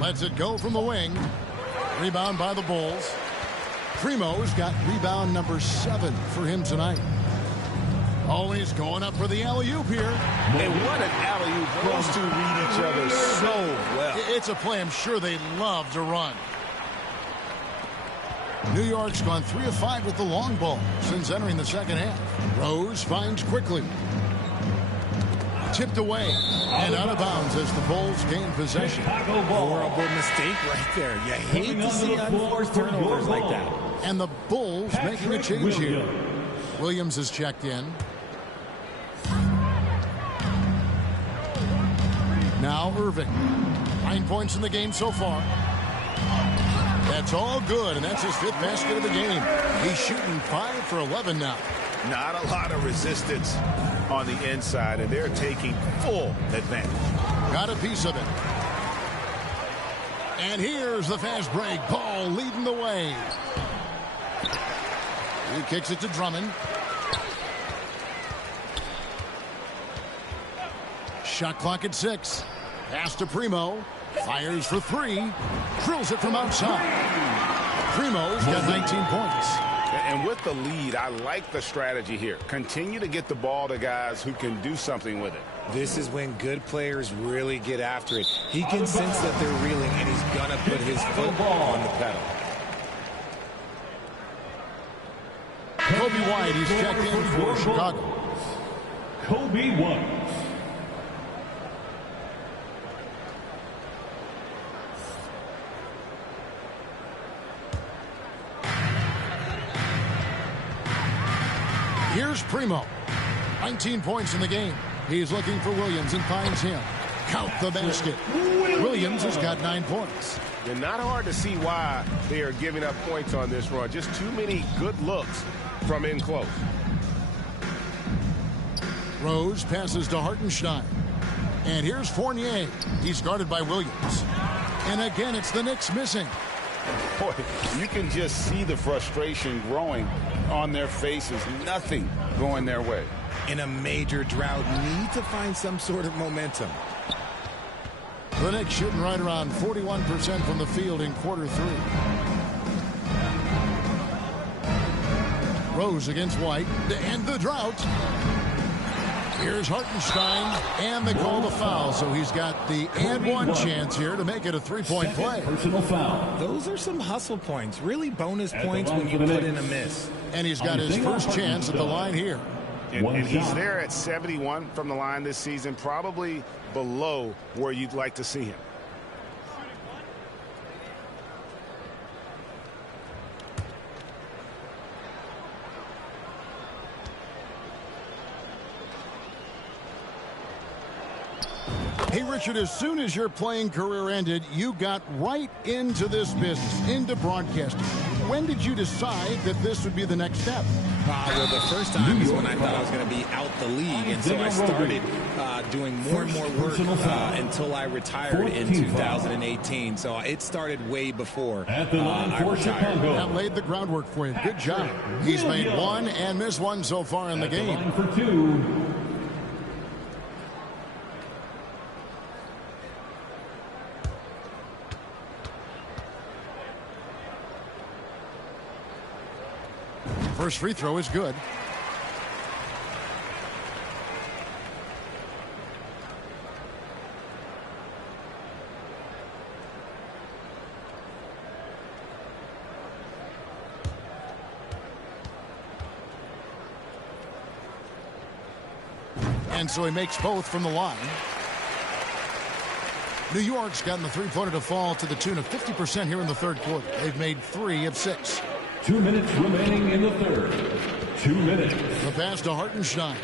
Lets it go from the wing. Rebound by the Bulls. Primo's got rebound number 7 for him tonight. Oh, he's going up for the alley-oop here. And what an alley-oop. Those two read each other so well. It's a play I'm sure they love to run. New York's gone 3 of 5 with the long ball since entering the second half. Rose finds Quickly. Tipped away and out of bounds as the Bulls gain possession. Horrible mistake right there. You hate to see unforced turnovers like that. And the Bulls making a change here. Williams is checked in. Now Irving. 9 points in the game so far. That's all good, and that's his 5th basket of the game. He's shooting 5 for 11 now. Not a lot of resistance on the inside, and they're taking full advantage. Got a piece of it. And here's the fast break. Ball leading the way. He kicks it to Drummond. Shot clock at 6. Pass to Primo. Fires for 3. Drills it from outside. Primo's got 19 points. And with the lead, I like the strategy here. Continue to get the ball to guys who can do something with it. This is when good players really get after it. He can sense that they're reeling, and he's going to put his foot on the pedal. Kobe White, he's checked in for Chicago. Kobe White. Here's Primo. 19 points in the game. He's looking for Williams and finds him. Count the basket. Williams has got 9 points. And not hard to see why they are giving up points on this run. Just too many good looks from in close. Rose passes to Hartenstein. And here's Fournier. He's guarded by Williams. And again, it's the Knicks missing. Boy, you can just see the frustration growing on their faces. Nothing going their way. In a major drought, need to find some sort of momentum. The Knicks shooting right around 41% from the field in quarter 3. Rose against White to end the drought. Here's Hartenstein, and they call the foul, so he's got the and one chance here to make it a 3-point play. Personal foul. Those are some hustle points, really bonus points when you put in a miss. And he's got his first chance at the line here. And he's there at 71 from the line this season, probably below where you'd like to see him. Hey, Richard, as soon as your playing career ended, you got right into this business, into broadcasting. When did you decide that this would be the next step? Well, the first time is when I thought I was going to be out the league, and so I started doing more and more work until I retired in 2018. So it started way before I retired. That laid the groundwork for you. Good job. He's made one and missed one so far in the game. For 2. First free throw is good. And so he makes both from the line. New York's gotten the three-pointer to fall to the tune of 50% here in the third quarter. They've made 3 of 6. 2 minutes remaining in the third. 2 minutes. The pass to Hartenstein.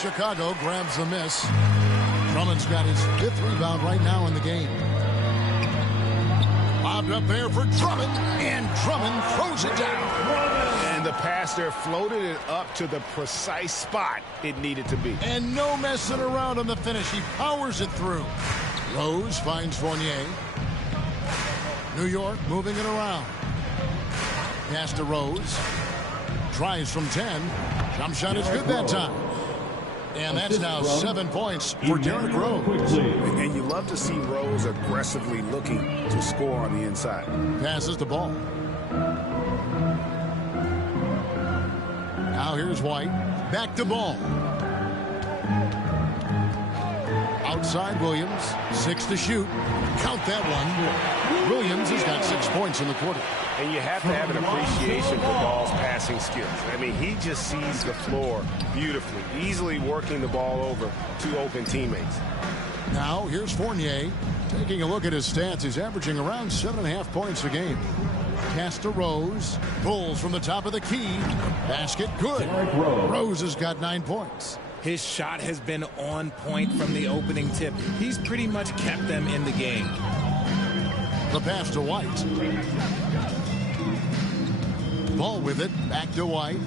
Chicago grabs the miss. Drummond's got his 5th rebound right now in the game. Lobbed up there for Drummond, and Drummond throws it down. And the pass there floated it up to the precise spot it needed to be. And no messing around on the finish. He powers it through. Rose finds Fournier. New York moving it around. Pass to Rose. Tries from 10. Jump shot is good that time. And that's now 7 points for Derrick Rose. And you love to see Rose aggressively looking to score on the inside. Passes the ball. Now here's White. Back to Ball. Outside Williams. 6 to shoot. Count that one. Williams has got 6 points in the quarter. And you have to have an appreciation for Ball's passing skills. I mean, he just sees the floor beautifully, easily working the ball over to open teammates. Now here's Fournier. Taking a look at his stats, he's averaging around 7.5 points a game. Pass to Rose. Pulls from the top of the key. Basket good. Rose has got 9 points. His shot has been on point from the opening tip. He's pretty much kept them in the game. The pass to White. Ball with it. Back to White.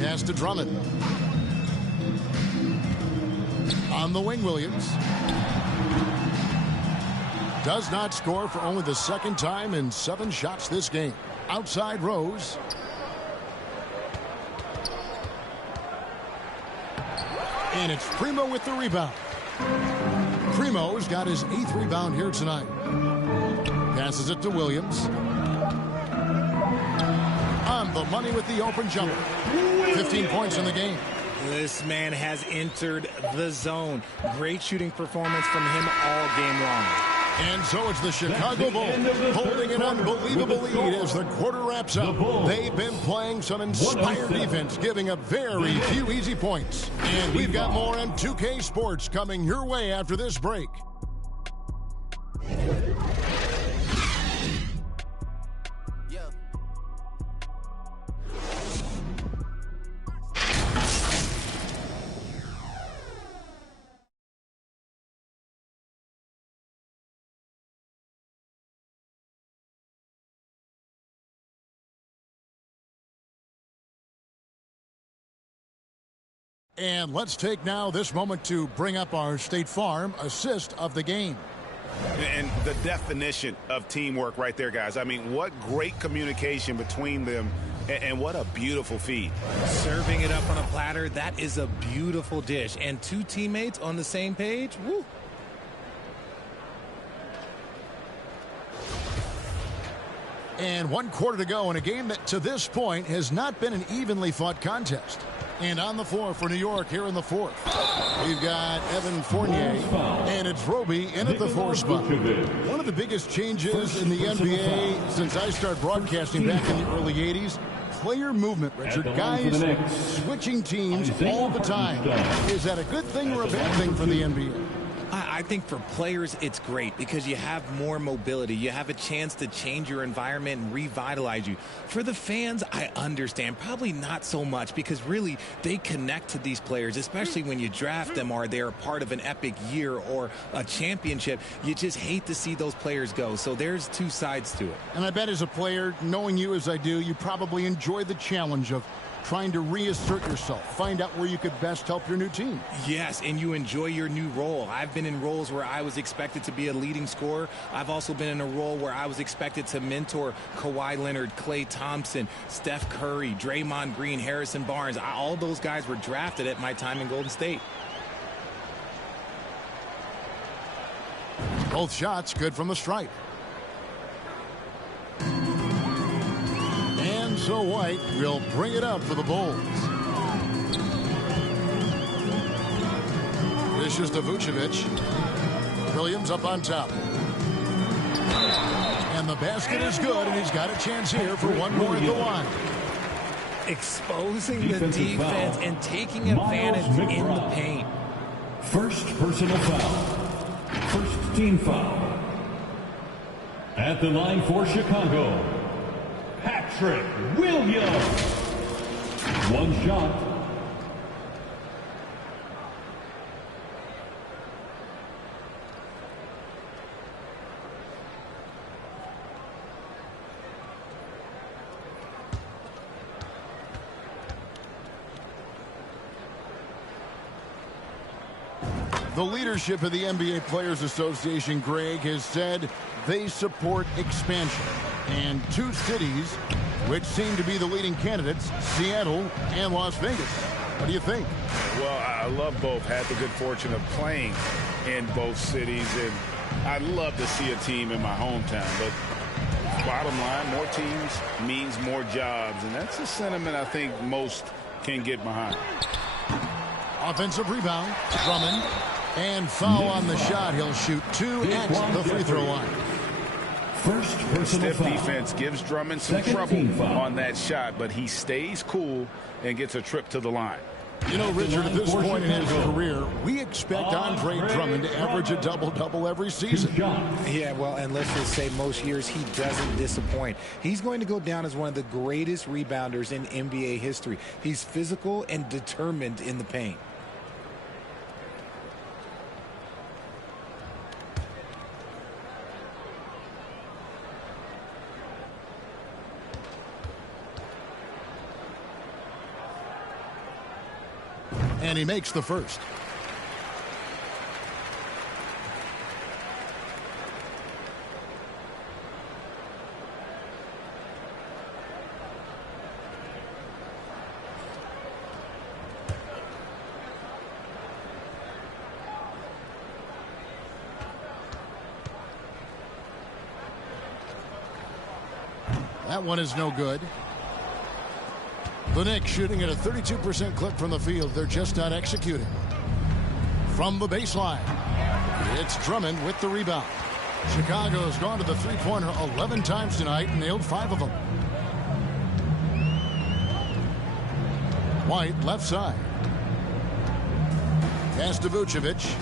Pass to Drummond. On the wing, Williams. Does not score for only the second time in 7 shots this game. Outside Rose. And it's Primo with the rebound. Primo's got his 8th rebound here tonight. Passes it to Williams. On the money with the open jumper. 15 points in the game. This man has entered the zone. Great shooting performance from him all game long. And so it's the Chicago Bulls holding an unbelievable lead as the quarter wraps up. They've been playing some inspired defense, giving up very few easy points. And we've got more on 2K Sports coming your way after this break. And let's take now this moment to bring up our State Farm assist of the game. And the definition of teamwork right there, guys. I mean, what great communication between them, and what a beautiful feed. Serving it up on a platter, that is a beautiful dish. And two teammates on the same page, woo. And 1 quarter to go in a game that to this point has not been an evenly fought contest. And on the floor for New York here in the fourth, we've got Evan Fournier, and it's Roby in at the 4 spot. One of the biggest changes in the NBA since I started broadcasting back in the early 80s, player movement, Richard. Guys switching teams all the time. Is that a good thing or a bad thing for the NBA? I think for players, it's great because you have more mobility. You have a chance to change your environment and revitalize you. For the fans, I understand. Probably not so much because really they connect to these players, especially when you draft them or they're a part of an epic year or a championship. You just hate to see those players go. So there's two sides to it. And I bet as a player, knowing you as I do, you probably enjoy the challenge of trying to reassert yourself, find out where you could best help your new team. Yes, and you enjoy your new role. I've been in roles where I was expected to be a leading scorer. I've also been in a role where I was expected to mentor Kawhi Leonard, Klay Thompson, Steph Curry, Draymond Green, Harrison Barnes. All those guys were drafted at my time in Golden State. Both shots good from the stripe. So White will bring it up for the Bulls. This is to Vucevic. Williams up on top. And the basket is good, and he's got a chance here for one more at the line. Exposing the defense and taking advantage in the paint. First personal foul. First team foul. At the line for Chicago, Patrick Williams. One shot. The leadership of the NBA Players Association, Greg, has said they support expansion. And two cities which seem to be the leading candidates, Seattle and Las Vegas. What do you think? Well, I love both. Had the good fortune of playing in both cities, and I'd love to see a team in my hometown. But bottom line, more teams means more jobs, and that's a sentiment I think most can get behind. Offensive rebound, Drummond, and foul on the shot. He'll shoot two at the free throw line. First personal Stiff foul. defense gives Drummond some trouble on that shot, but he stays cool and gets a trip to the line. You know, Richard, at this point in his career, we expect Andre Drummond to average a double-double every season. Yeah, well, and let's just say most years he doesn't disappoint. He's going to go down as one of the greatest rebounders in NBA history. He's physical and determined in the paint. And he makes the first. That one is no good. The Knicks shooting at a 32% clip from the field. They're just not executing. From the baseline, it's Drummond with the rebound. Chicago's gone to the three-pointer 11 times tonight and nailed 5 of them. White, left side. Pass to Vucevic.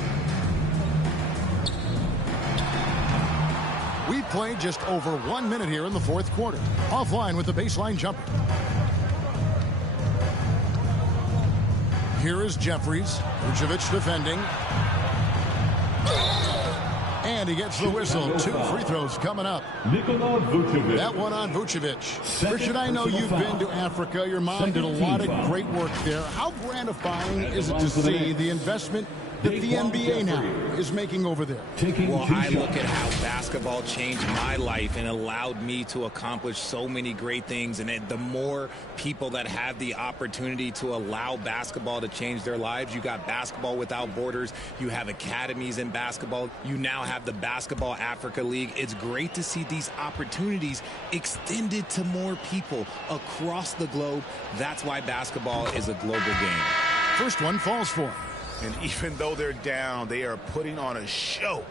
We played just over 1 minute here in the fourth quarter. Offline with the baseline jumper. Here is Jeffries. Vucevic defending. And he gets the whistle. 2 free throws coming up. Nikola Vucevic. That one on Vucevic. Richard, I know you've been to Africa. Your mom did a lot of great work there. How gratifying is it to see the investment that the NBA now is making over there? Well, I look at how basketball changed my life and allowed me to accomplish so many great things. And the more people that have the opportunity to allow basketball to change their lives, you got Basketball Without Borders, you have academies in basketball, you now have the Basketball Africa League. It's great to see these opportunities extended to more people across the globe. That's why basketball is a global game. First one falls for him. And even though they're down, they are putting on a show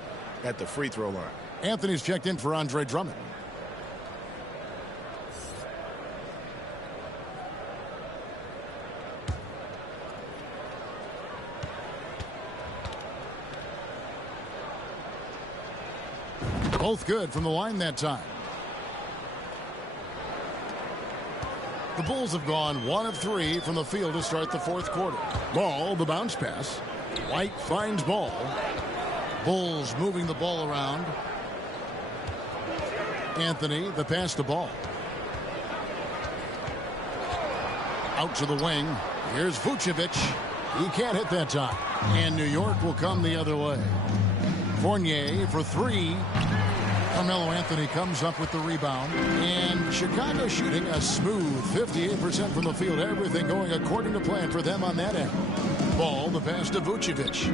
at the free throw line. Anthony's checked in for Andre Drummond. Both good from the line that time. The Bulls have gone 1 of 3 from the field to start the fourth quarter. Ball, the bounce pass. White finds Ball. Bulls moving the ball around. Anthony, the pass to Ball. Out to the wing. Here's Vucevic. He can't hit that time. And New York will come the other way. Fournier for 3. Carmelo Anthony comes up with the rebound. And Chicago shooting a smooth 58% from the field. Everything going according to plan for them on that end. Ball, the pass to Vucevic.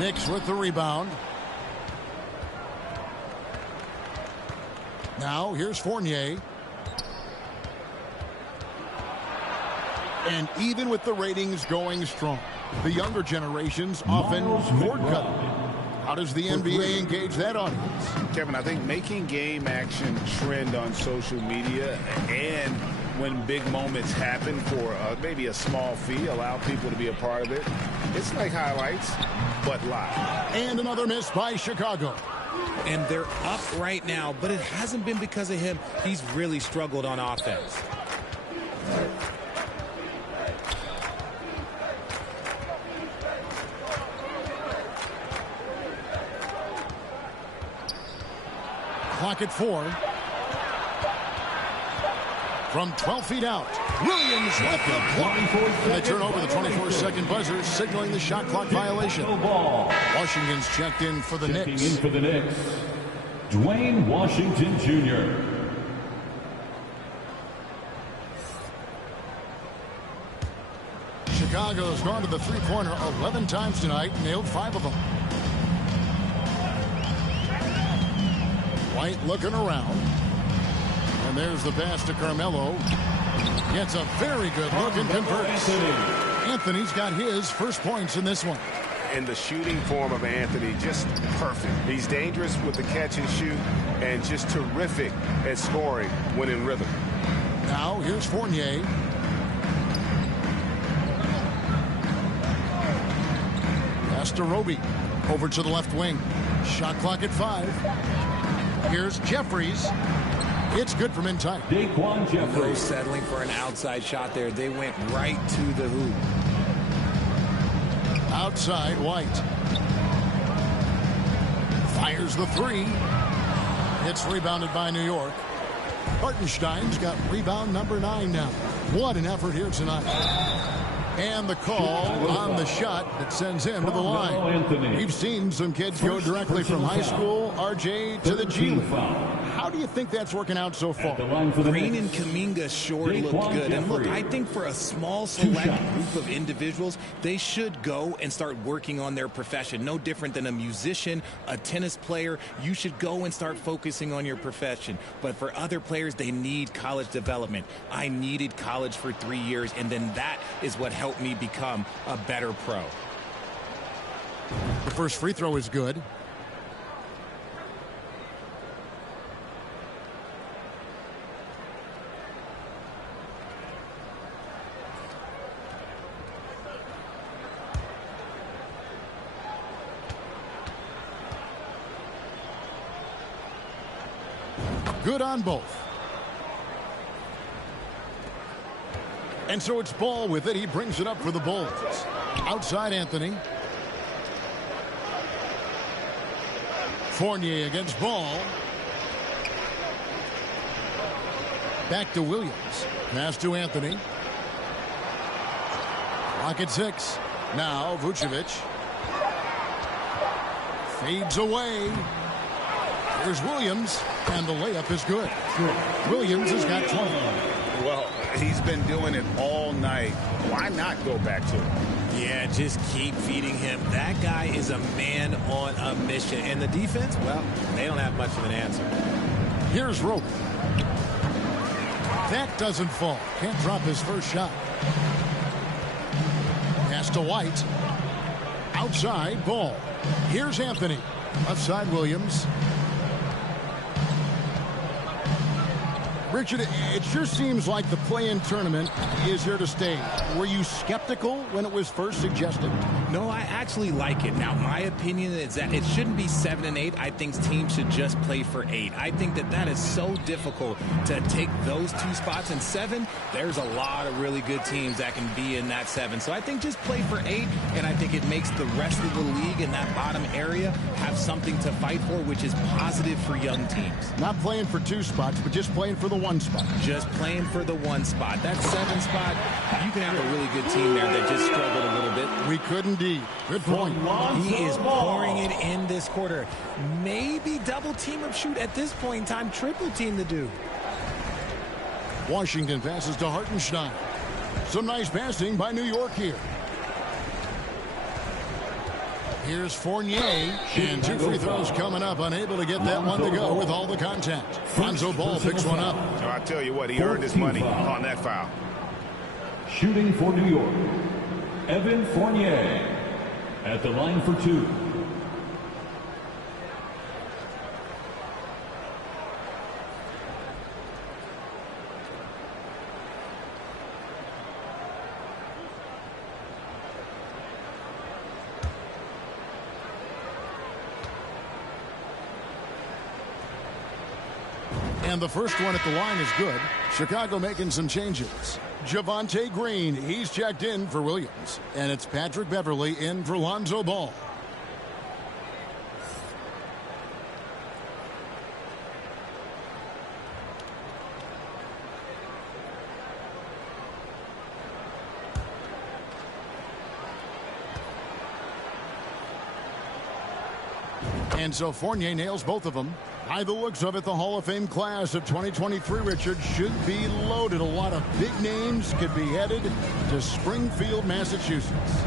Knicks with the rebound. Now here's Fournier. And even with the ratings going strong, the younger generations often cord cutting. How does the NBA engage that audience? Kevin, I think making game action trend on social media and when big moments happen for maybe a small fee, allow people to be a part of it. It's like highlights, but live. And another miss by Chicago. And they're up right now, but it hasn't been because of him. He's really struggled on offense. Clock at 4. From 12 feet out, Williams with the block. And they turn over the 24-second buzzer, signaling the shot clock violation. Washington's checked in for the Knicks. Checking in for the Knicks, Dwayne Washington Jr. Chicago's gone to the three-pointer 11 times tonight, nailed 5 of them. White looking around. And there's the pass to Carmelo. Gets a very good look and converts. Anthony's got his first points in this one. And the shooting form of Anthony, just perfect. He's dangerous with the catch and shoot and just terrific at scoring when in rhythm. Now here's Fournier. Pass to Roby. Over to the left wing. Shot clock at 5. Here's Jeffries. It's good from in tight. Daquan Jeffries. No settling for an outside shot there. They went right to the hoop. Outside, White. Fires the 3. It's rebounded by New York. Hartenstein's got rebound number 9 now. What an effort here tonight. And the call on the shot that sends him to the line. We've seen some kids go directly from high school, RJ, to the G League. How do you think that's working out so far? Green and Kuminga sure looked good. And look, I think for a small select group of individuals, they should go and start working on their profession. No different than a musician, a tennis player. You should go and start focusing on your profession. But for other players, they need college development. I needed college for 3 years, and then that is what helped me become a better pro. first free throw is good. Good on both. And so it's Ball with it. He brings it up for the Bulls. Outside Anthony. Fournier against Ball. Back to Williams. Pass to Anthony. Clock at 6. Now Vucevic. Fades away. Here's Williams. And the layup is good. Williams has got 20. Well, he's been doing it all night. Why not go back to it? Yeah, just keep feeding him. That guy is a man on a mission. And the defense, well, they don't have much of an answer. Here's Roby. That doesn't fall. Can't drop his first shot. Pass to White. Outside, Ball. Here's Anthony. Left side, Williams. Richard, it sure seems like the play-in tournament is here to stay. Were you skeptical when it was first suggested? No, I actually like it. Now, my opinion is that it shouldn't be 7 and 8. I think teams should just play for 8. I think that is so difficult to take those 2 spots. In 7, there's a lot of really good teams that can be in that 7. So I think just play for 8, and I think it makes the rest of the league in that bottom area have something to fight for, which is positive for young teams. Not playing for 2 spots, but just playing for the 1 spot. Just playing for the 1 spot. That 7 spot, you can have a really good team there that just struggled a little bit. We could indeed. Good point. He is pouring it in this quarter. Maybe double team or shoot at this point in time, triple team to do. Washington passes to Hartenstein. Some nice passing by New York here. Here's Fournier, and 2 free throws coming up. Unable to get that one to go with all the contact. Lonzo Ball picks one up. So I tell you what, he earned his money on that foul. Shooting for New York, Evan Fournier at the line for 2. And the first one at the line is good. Chicago making some changes. Javonte Green, he's checked in for Williams. And it's Patrick Beverley in for Lonzo Ball. And so Fournier nails both of them. By the looks of it, the Hall of Fame class of 2023, Richard, should be loaded. A lot of big names could be headed to Springfield, Massachusetts.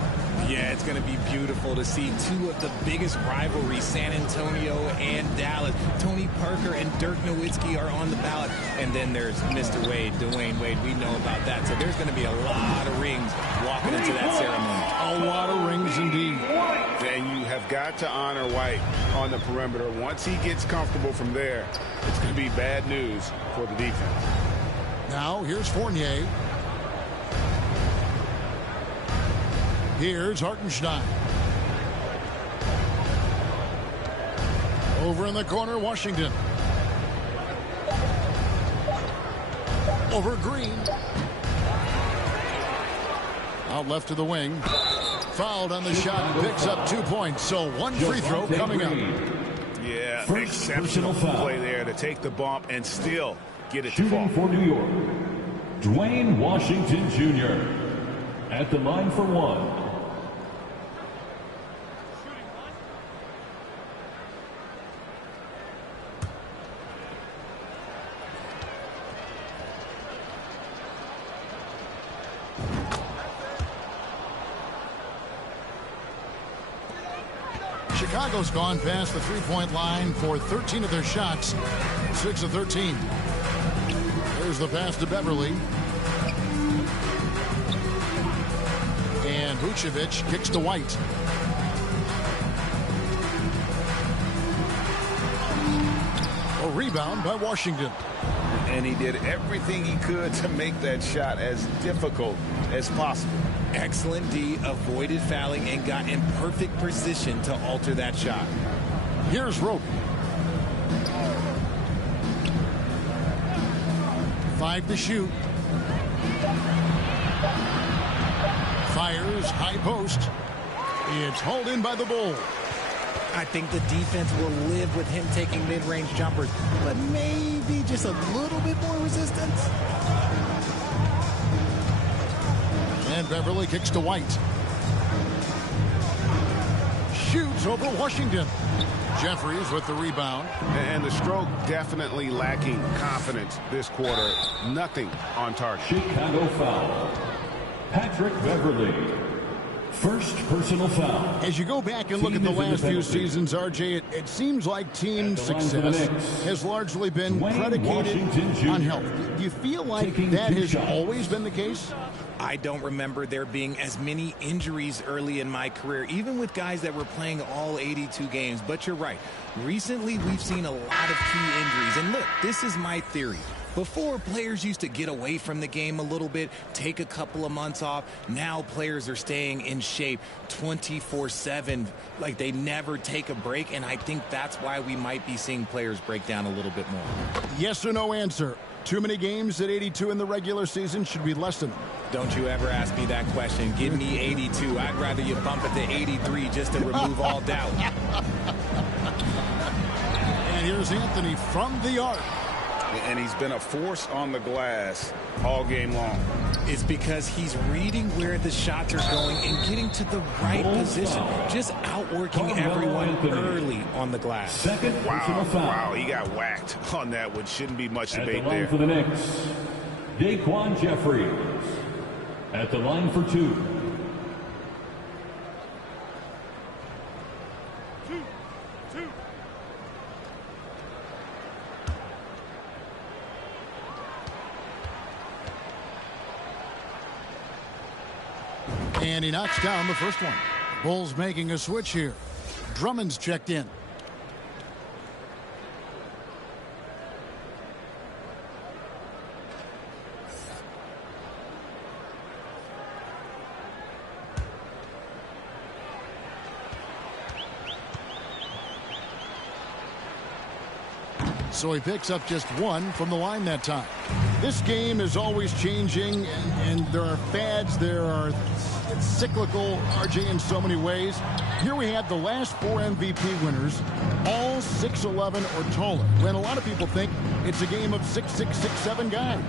Yeah, it's going to be beautiful to see 2 of the biggest rivalries, San Antonio and Dallas. Tony Parker and Dirk Nowitzki are on the ballot. And then there's Mr. Wade, Dwayne Wade. We know about that. So there's going to be a lot of rings walking into that ceremony. A lot of rings indeed. And you have got to honor White on the perimeter. Once he gets comfortable from there, it's going to be bad news for the defense. Now, here's Fournier. Here's Hartenstein. Over in the corner, Washington. Over Green. Out left to the wing. Fouled on the shot. Picks up 2 points. So 1 free throw coming up. Yeah, exceptional play there to take the bump and still get it to fall. Shooting for New York, Dwayne Washington Jr. at the line for 1. Chicago's gone past the three-point line for 13 of their shots, 6 of 13. There's the pass to Beverley. And Vucevic kicks to White. Rebound by Washington. And he did everything he could to make that shot as difficult as possible. Excellent D, avoided fouling and got in perfect position to alter that shot. Here's Roby. 5 to shoot. Fires, high post. It's hauled in by the Bulls. I think the defense will live with him taking mid-range jumpers, but maybe just a little bit more resistance. And Beverly kicks to White. Shoots over Washington. Jeffries with the rebound. And the Stroke definitely lacking confidence this quarter. Nothing on target. Chicago foul. Patrick Beverly. First personal foul. As you go back and look at the last few seasons, RJ, it seems like team success has largely been predicated on health. Do you feel like that has always been the case? I don't remember there being as many injuries early in my career, even with guys that were playing all 82 games. But you're right. Recently, we've seen a lot of key injuries. And look, this is my theory. Before, players used to get away from the game a little bit, take a couple of months off. Now players are staying in shape 24/7, like they never take a break, and I think that's why we might be seeing players break down a little bit more. Yes or no answer. Too many games at 82 in the regular season. Should we lessen them? Don't you ever ask me that question. Give me 82. I'd rather you bump it to 83 just to remove all doubt. And here's Anthony from the arc. And he's been a force on the glass all game long. It's because he's reading where the shots are going and getting to the right position. Just outworking everyone early on the glass. Wow, he got whacked on that one. Shouldn't be much debate there. For the Knicks, Daquan Jeffries. At the line for 2. And he knocks down the first one. Bulls making a switch here. Drummond's checked in. So he picks up just one from the line that time. This game is always changing, and there are fads, it's cyclical, RJ, in so many ways. Here we have the last 4 MVP winners, all 6'11" or taller, when a lot of people think it's a game of 6'6", 6'7" guys.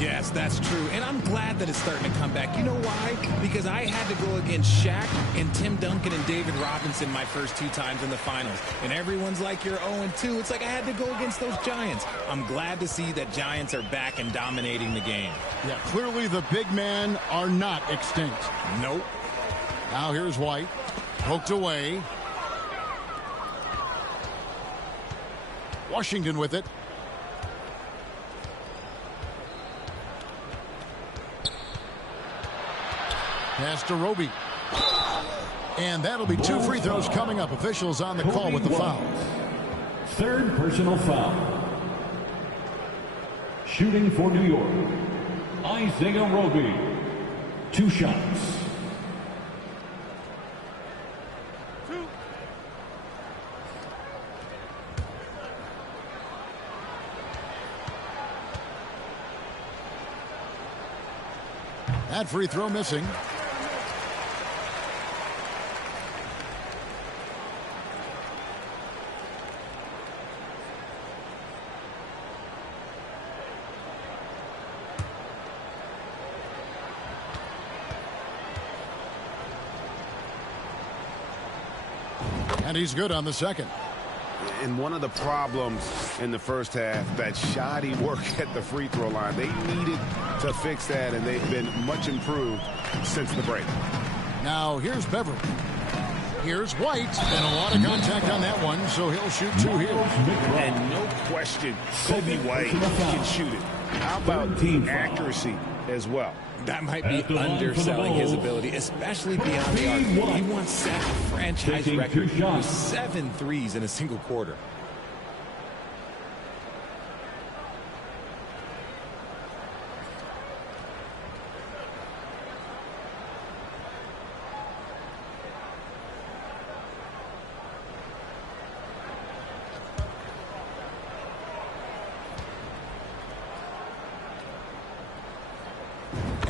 Yes, that's true, and I'm glad that it's starting to come back. You know why? Because I had to go against Shaq and Tim Duncan and David Robinson my first 2 times in the finals, and everyone's like, you're 0-2. It's like I had to go against those Giants. I'm glad to see that Giants are back and dominating the game. Yeah, clearly the big men are not extinct. Nope. Now here's White. Poked away. Washington with it. Pass to Roby. And that'll be 2 free throws coming up. Officials on the call with the foul. Third personal foul. Shooting for New York, Isaiah Roby. 2 shots. That free throw missing. And he's good on the second. And one of the problems in the first half, that shoddy work at the free throw line. They needed to fix that, and they've been much improved since the break. Now here's Beverly. Here's White, and a lot of contact on that one, so he'll shoot 2 here. And no question, Kobe White can shoot it. How about the accuracy as well? That might be underselling his ability, especially beyond the arc. He once set a franchise record with 7 threes in a single quarter.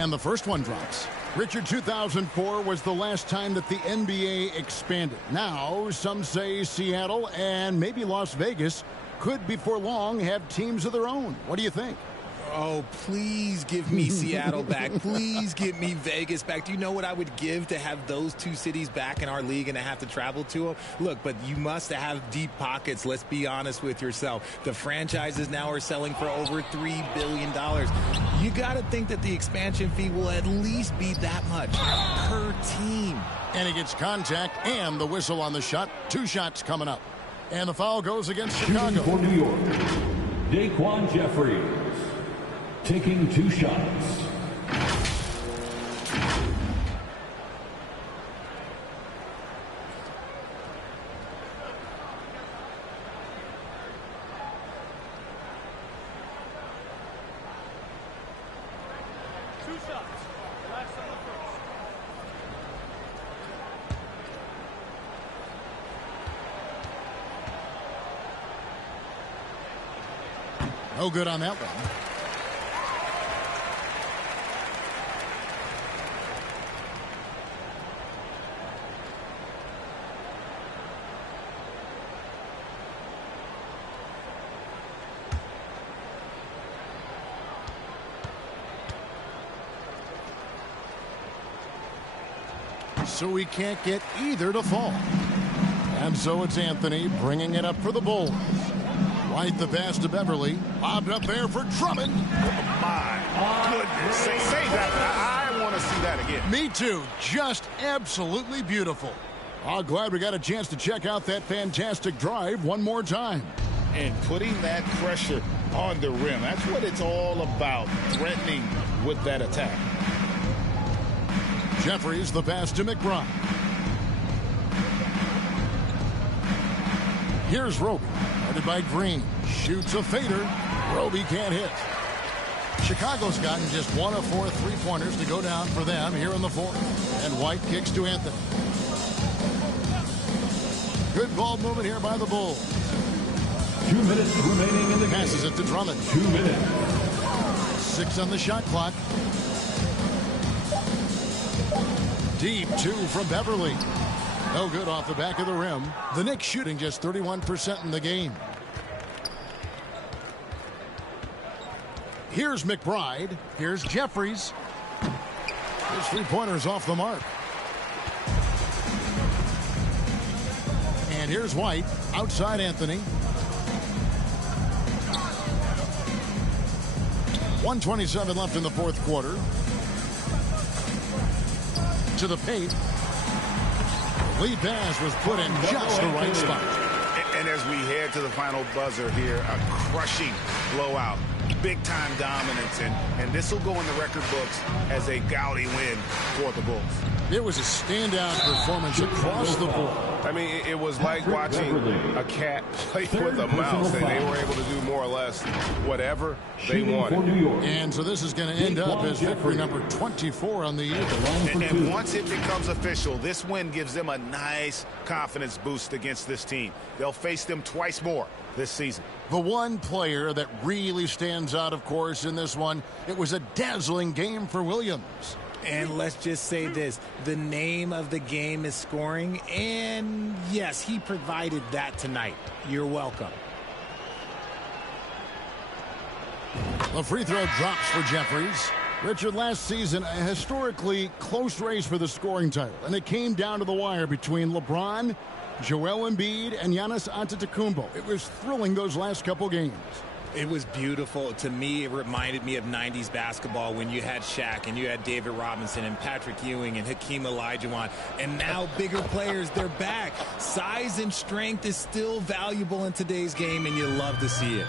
And the first one drops. Richard, 2004 was the last time that the NBA expanded. Now, some say Seattle and maybe Las Vegas could before long have teams of their own. What do you think? Oh, please give me Seattle back. Please give me Vegas back. Do you know what I would give to have those two cities back in our league and to have to travel to them? Look, but you must have deep pockets. Let's be honest with yourself. The franchises now are selling for over $3 billion. You got to think that the expansion fee will at least be that much per team. And he gets contact and the whistle on the shot. 2 shots coming up. And the foul goes against Chicago. For New York, Daquan Jeffries. Taking 2 shots. No good on that one. So we can't get either to fall. And so it's Anthony bringing it up for the Bulls. Right the pass to Beverly. Bobbed up there for Drummond. My goodness. Say that. I want to see that again. Me too. Just absolutely beautiful. Oh, glad we got a chance to check out that fantastic drive one more time. And putting that pressure on the rim. That's what it's all about. Threatening with that attack. Jeffries, the pass to McBride. Here's Roby, guarded by Green. Shoots a fader. Roby can't hit. Chicago's gotten just 1 of 4 3-pointers to go down for them here in the fourth. And White kicks to Anthony. Good ball movement here by the Bulls. 2 minutes remaining in the game. Passes it to Drummond. 2 minutes. 6 on the shot clock. Deep 2 from Beverly. No good off the back of the rim. The Knicks shooting just 31% in the game. Here's McBride. Here's Jeffries. His 3-pointers off the mark. And here's White. Outside Anthony. 1:27 left in the fourth quarter. To the paint. Lead pass was put in just the right spot. And as we head to the final buzzer here, a crushing blowout, big-time dominance, and this will go in the record books as a gaudy win for the Bulls. It was a standout performance across the board. I mean, it was like watching a cat play with a mouse, and they were able to do more or less whatever they wanted. And so this is going to end up as victory number 24 on the year. And once it becomes official, this win gives them a nice confidence boost against this team. They'll face them twice more this season. The one player that really stands out, of course, in this one, it was a dazzling game for Williams. And let's just say this, the name of the game is scoring, and yes, he provided that tonight. You're welcome. The free throw drops for Jeffries. Richard, last season, a historically close race for the scoring title, and it came down to the wire between LeBron, Joel Embiid, and Giannis Antetokounmpo. It was thrilling those last couple games. It was beautiful. To me, it reminded me of 90s basketball when you had Shaq and you had David Robinson and Patrick Ewing and Hakeem Olajuwon. And now bigger players, they're back. Size and strength is still valuable in today's game, and you love to see it.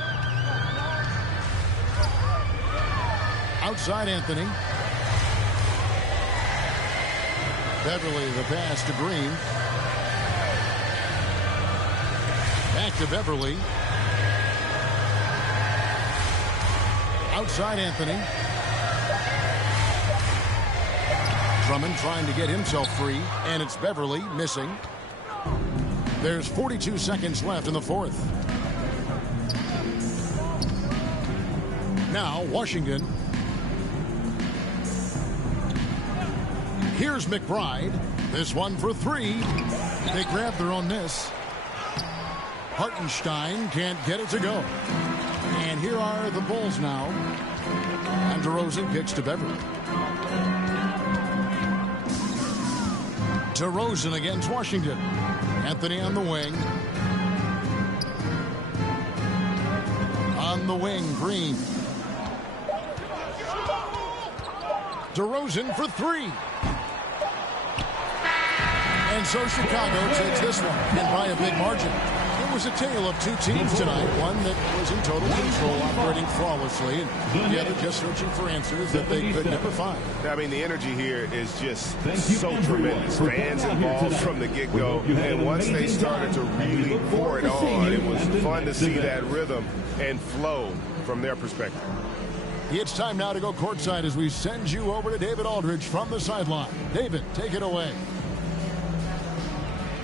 Outside Anthony. Beverly, the pass to Green. Back to Beverly. Outside Anthony. Drummond trying to get himself free, and it's Beverly missing. There's 42 seconds left in the fourth. Now Washington. Here's McBride. This one for three. They grab their own miss. Hartenstein can't get it to go. And here are the Bulls now. And DeRozan kicks to Beverly. DeRozan against Washington. Anthony on the wing. On the wing, Green. DeRozan for three. And so Chicago takes this one, and by a big margin. It was a tale of two teams tonight, one that was in total control, operating flawlessly, and the other just searching for answers that they could never find. I mean, the energy here is just so tremendous. Fans involved from the get-go, and once they started to really pour it on, it was fun to see that rhythm and flow from their perspective. It's time now to go courtside as we send you over to David Aldridge from the sideline. David, take it away.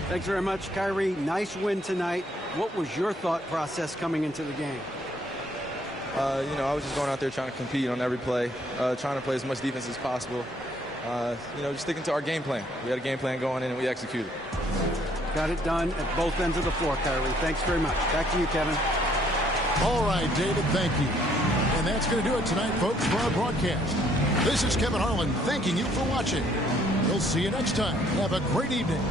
Thanks very much, Kyrie. Nice win tonight. What was your thought process coming into the game? I was just going out there trying to compete on every play, trying to play as much defense as possible. Just sticking to our game plan. We had a game plan going in and we executed. Got it done at both ends of the floor, Kyrie. Thanks very much. Back to you, Kevin. All right, David, thank you. And that's going to do it tonight, folks, for our broadcast. This is Kevin Harlan thanking you for watching. We'll see you next time. Have a great evening.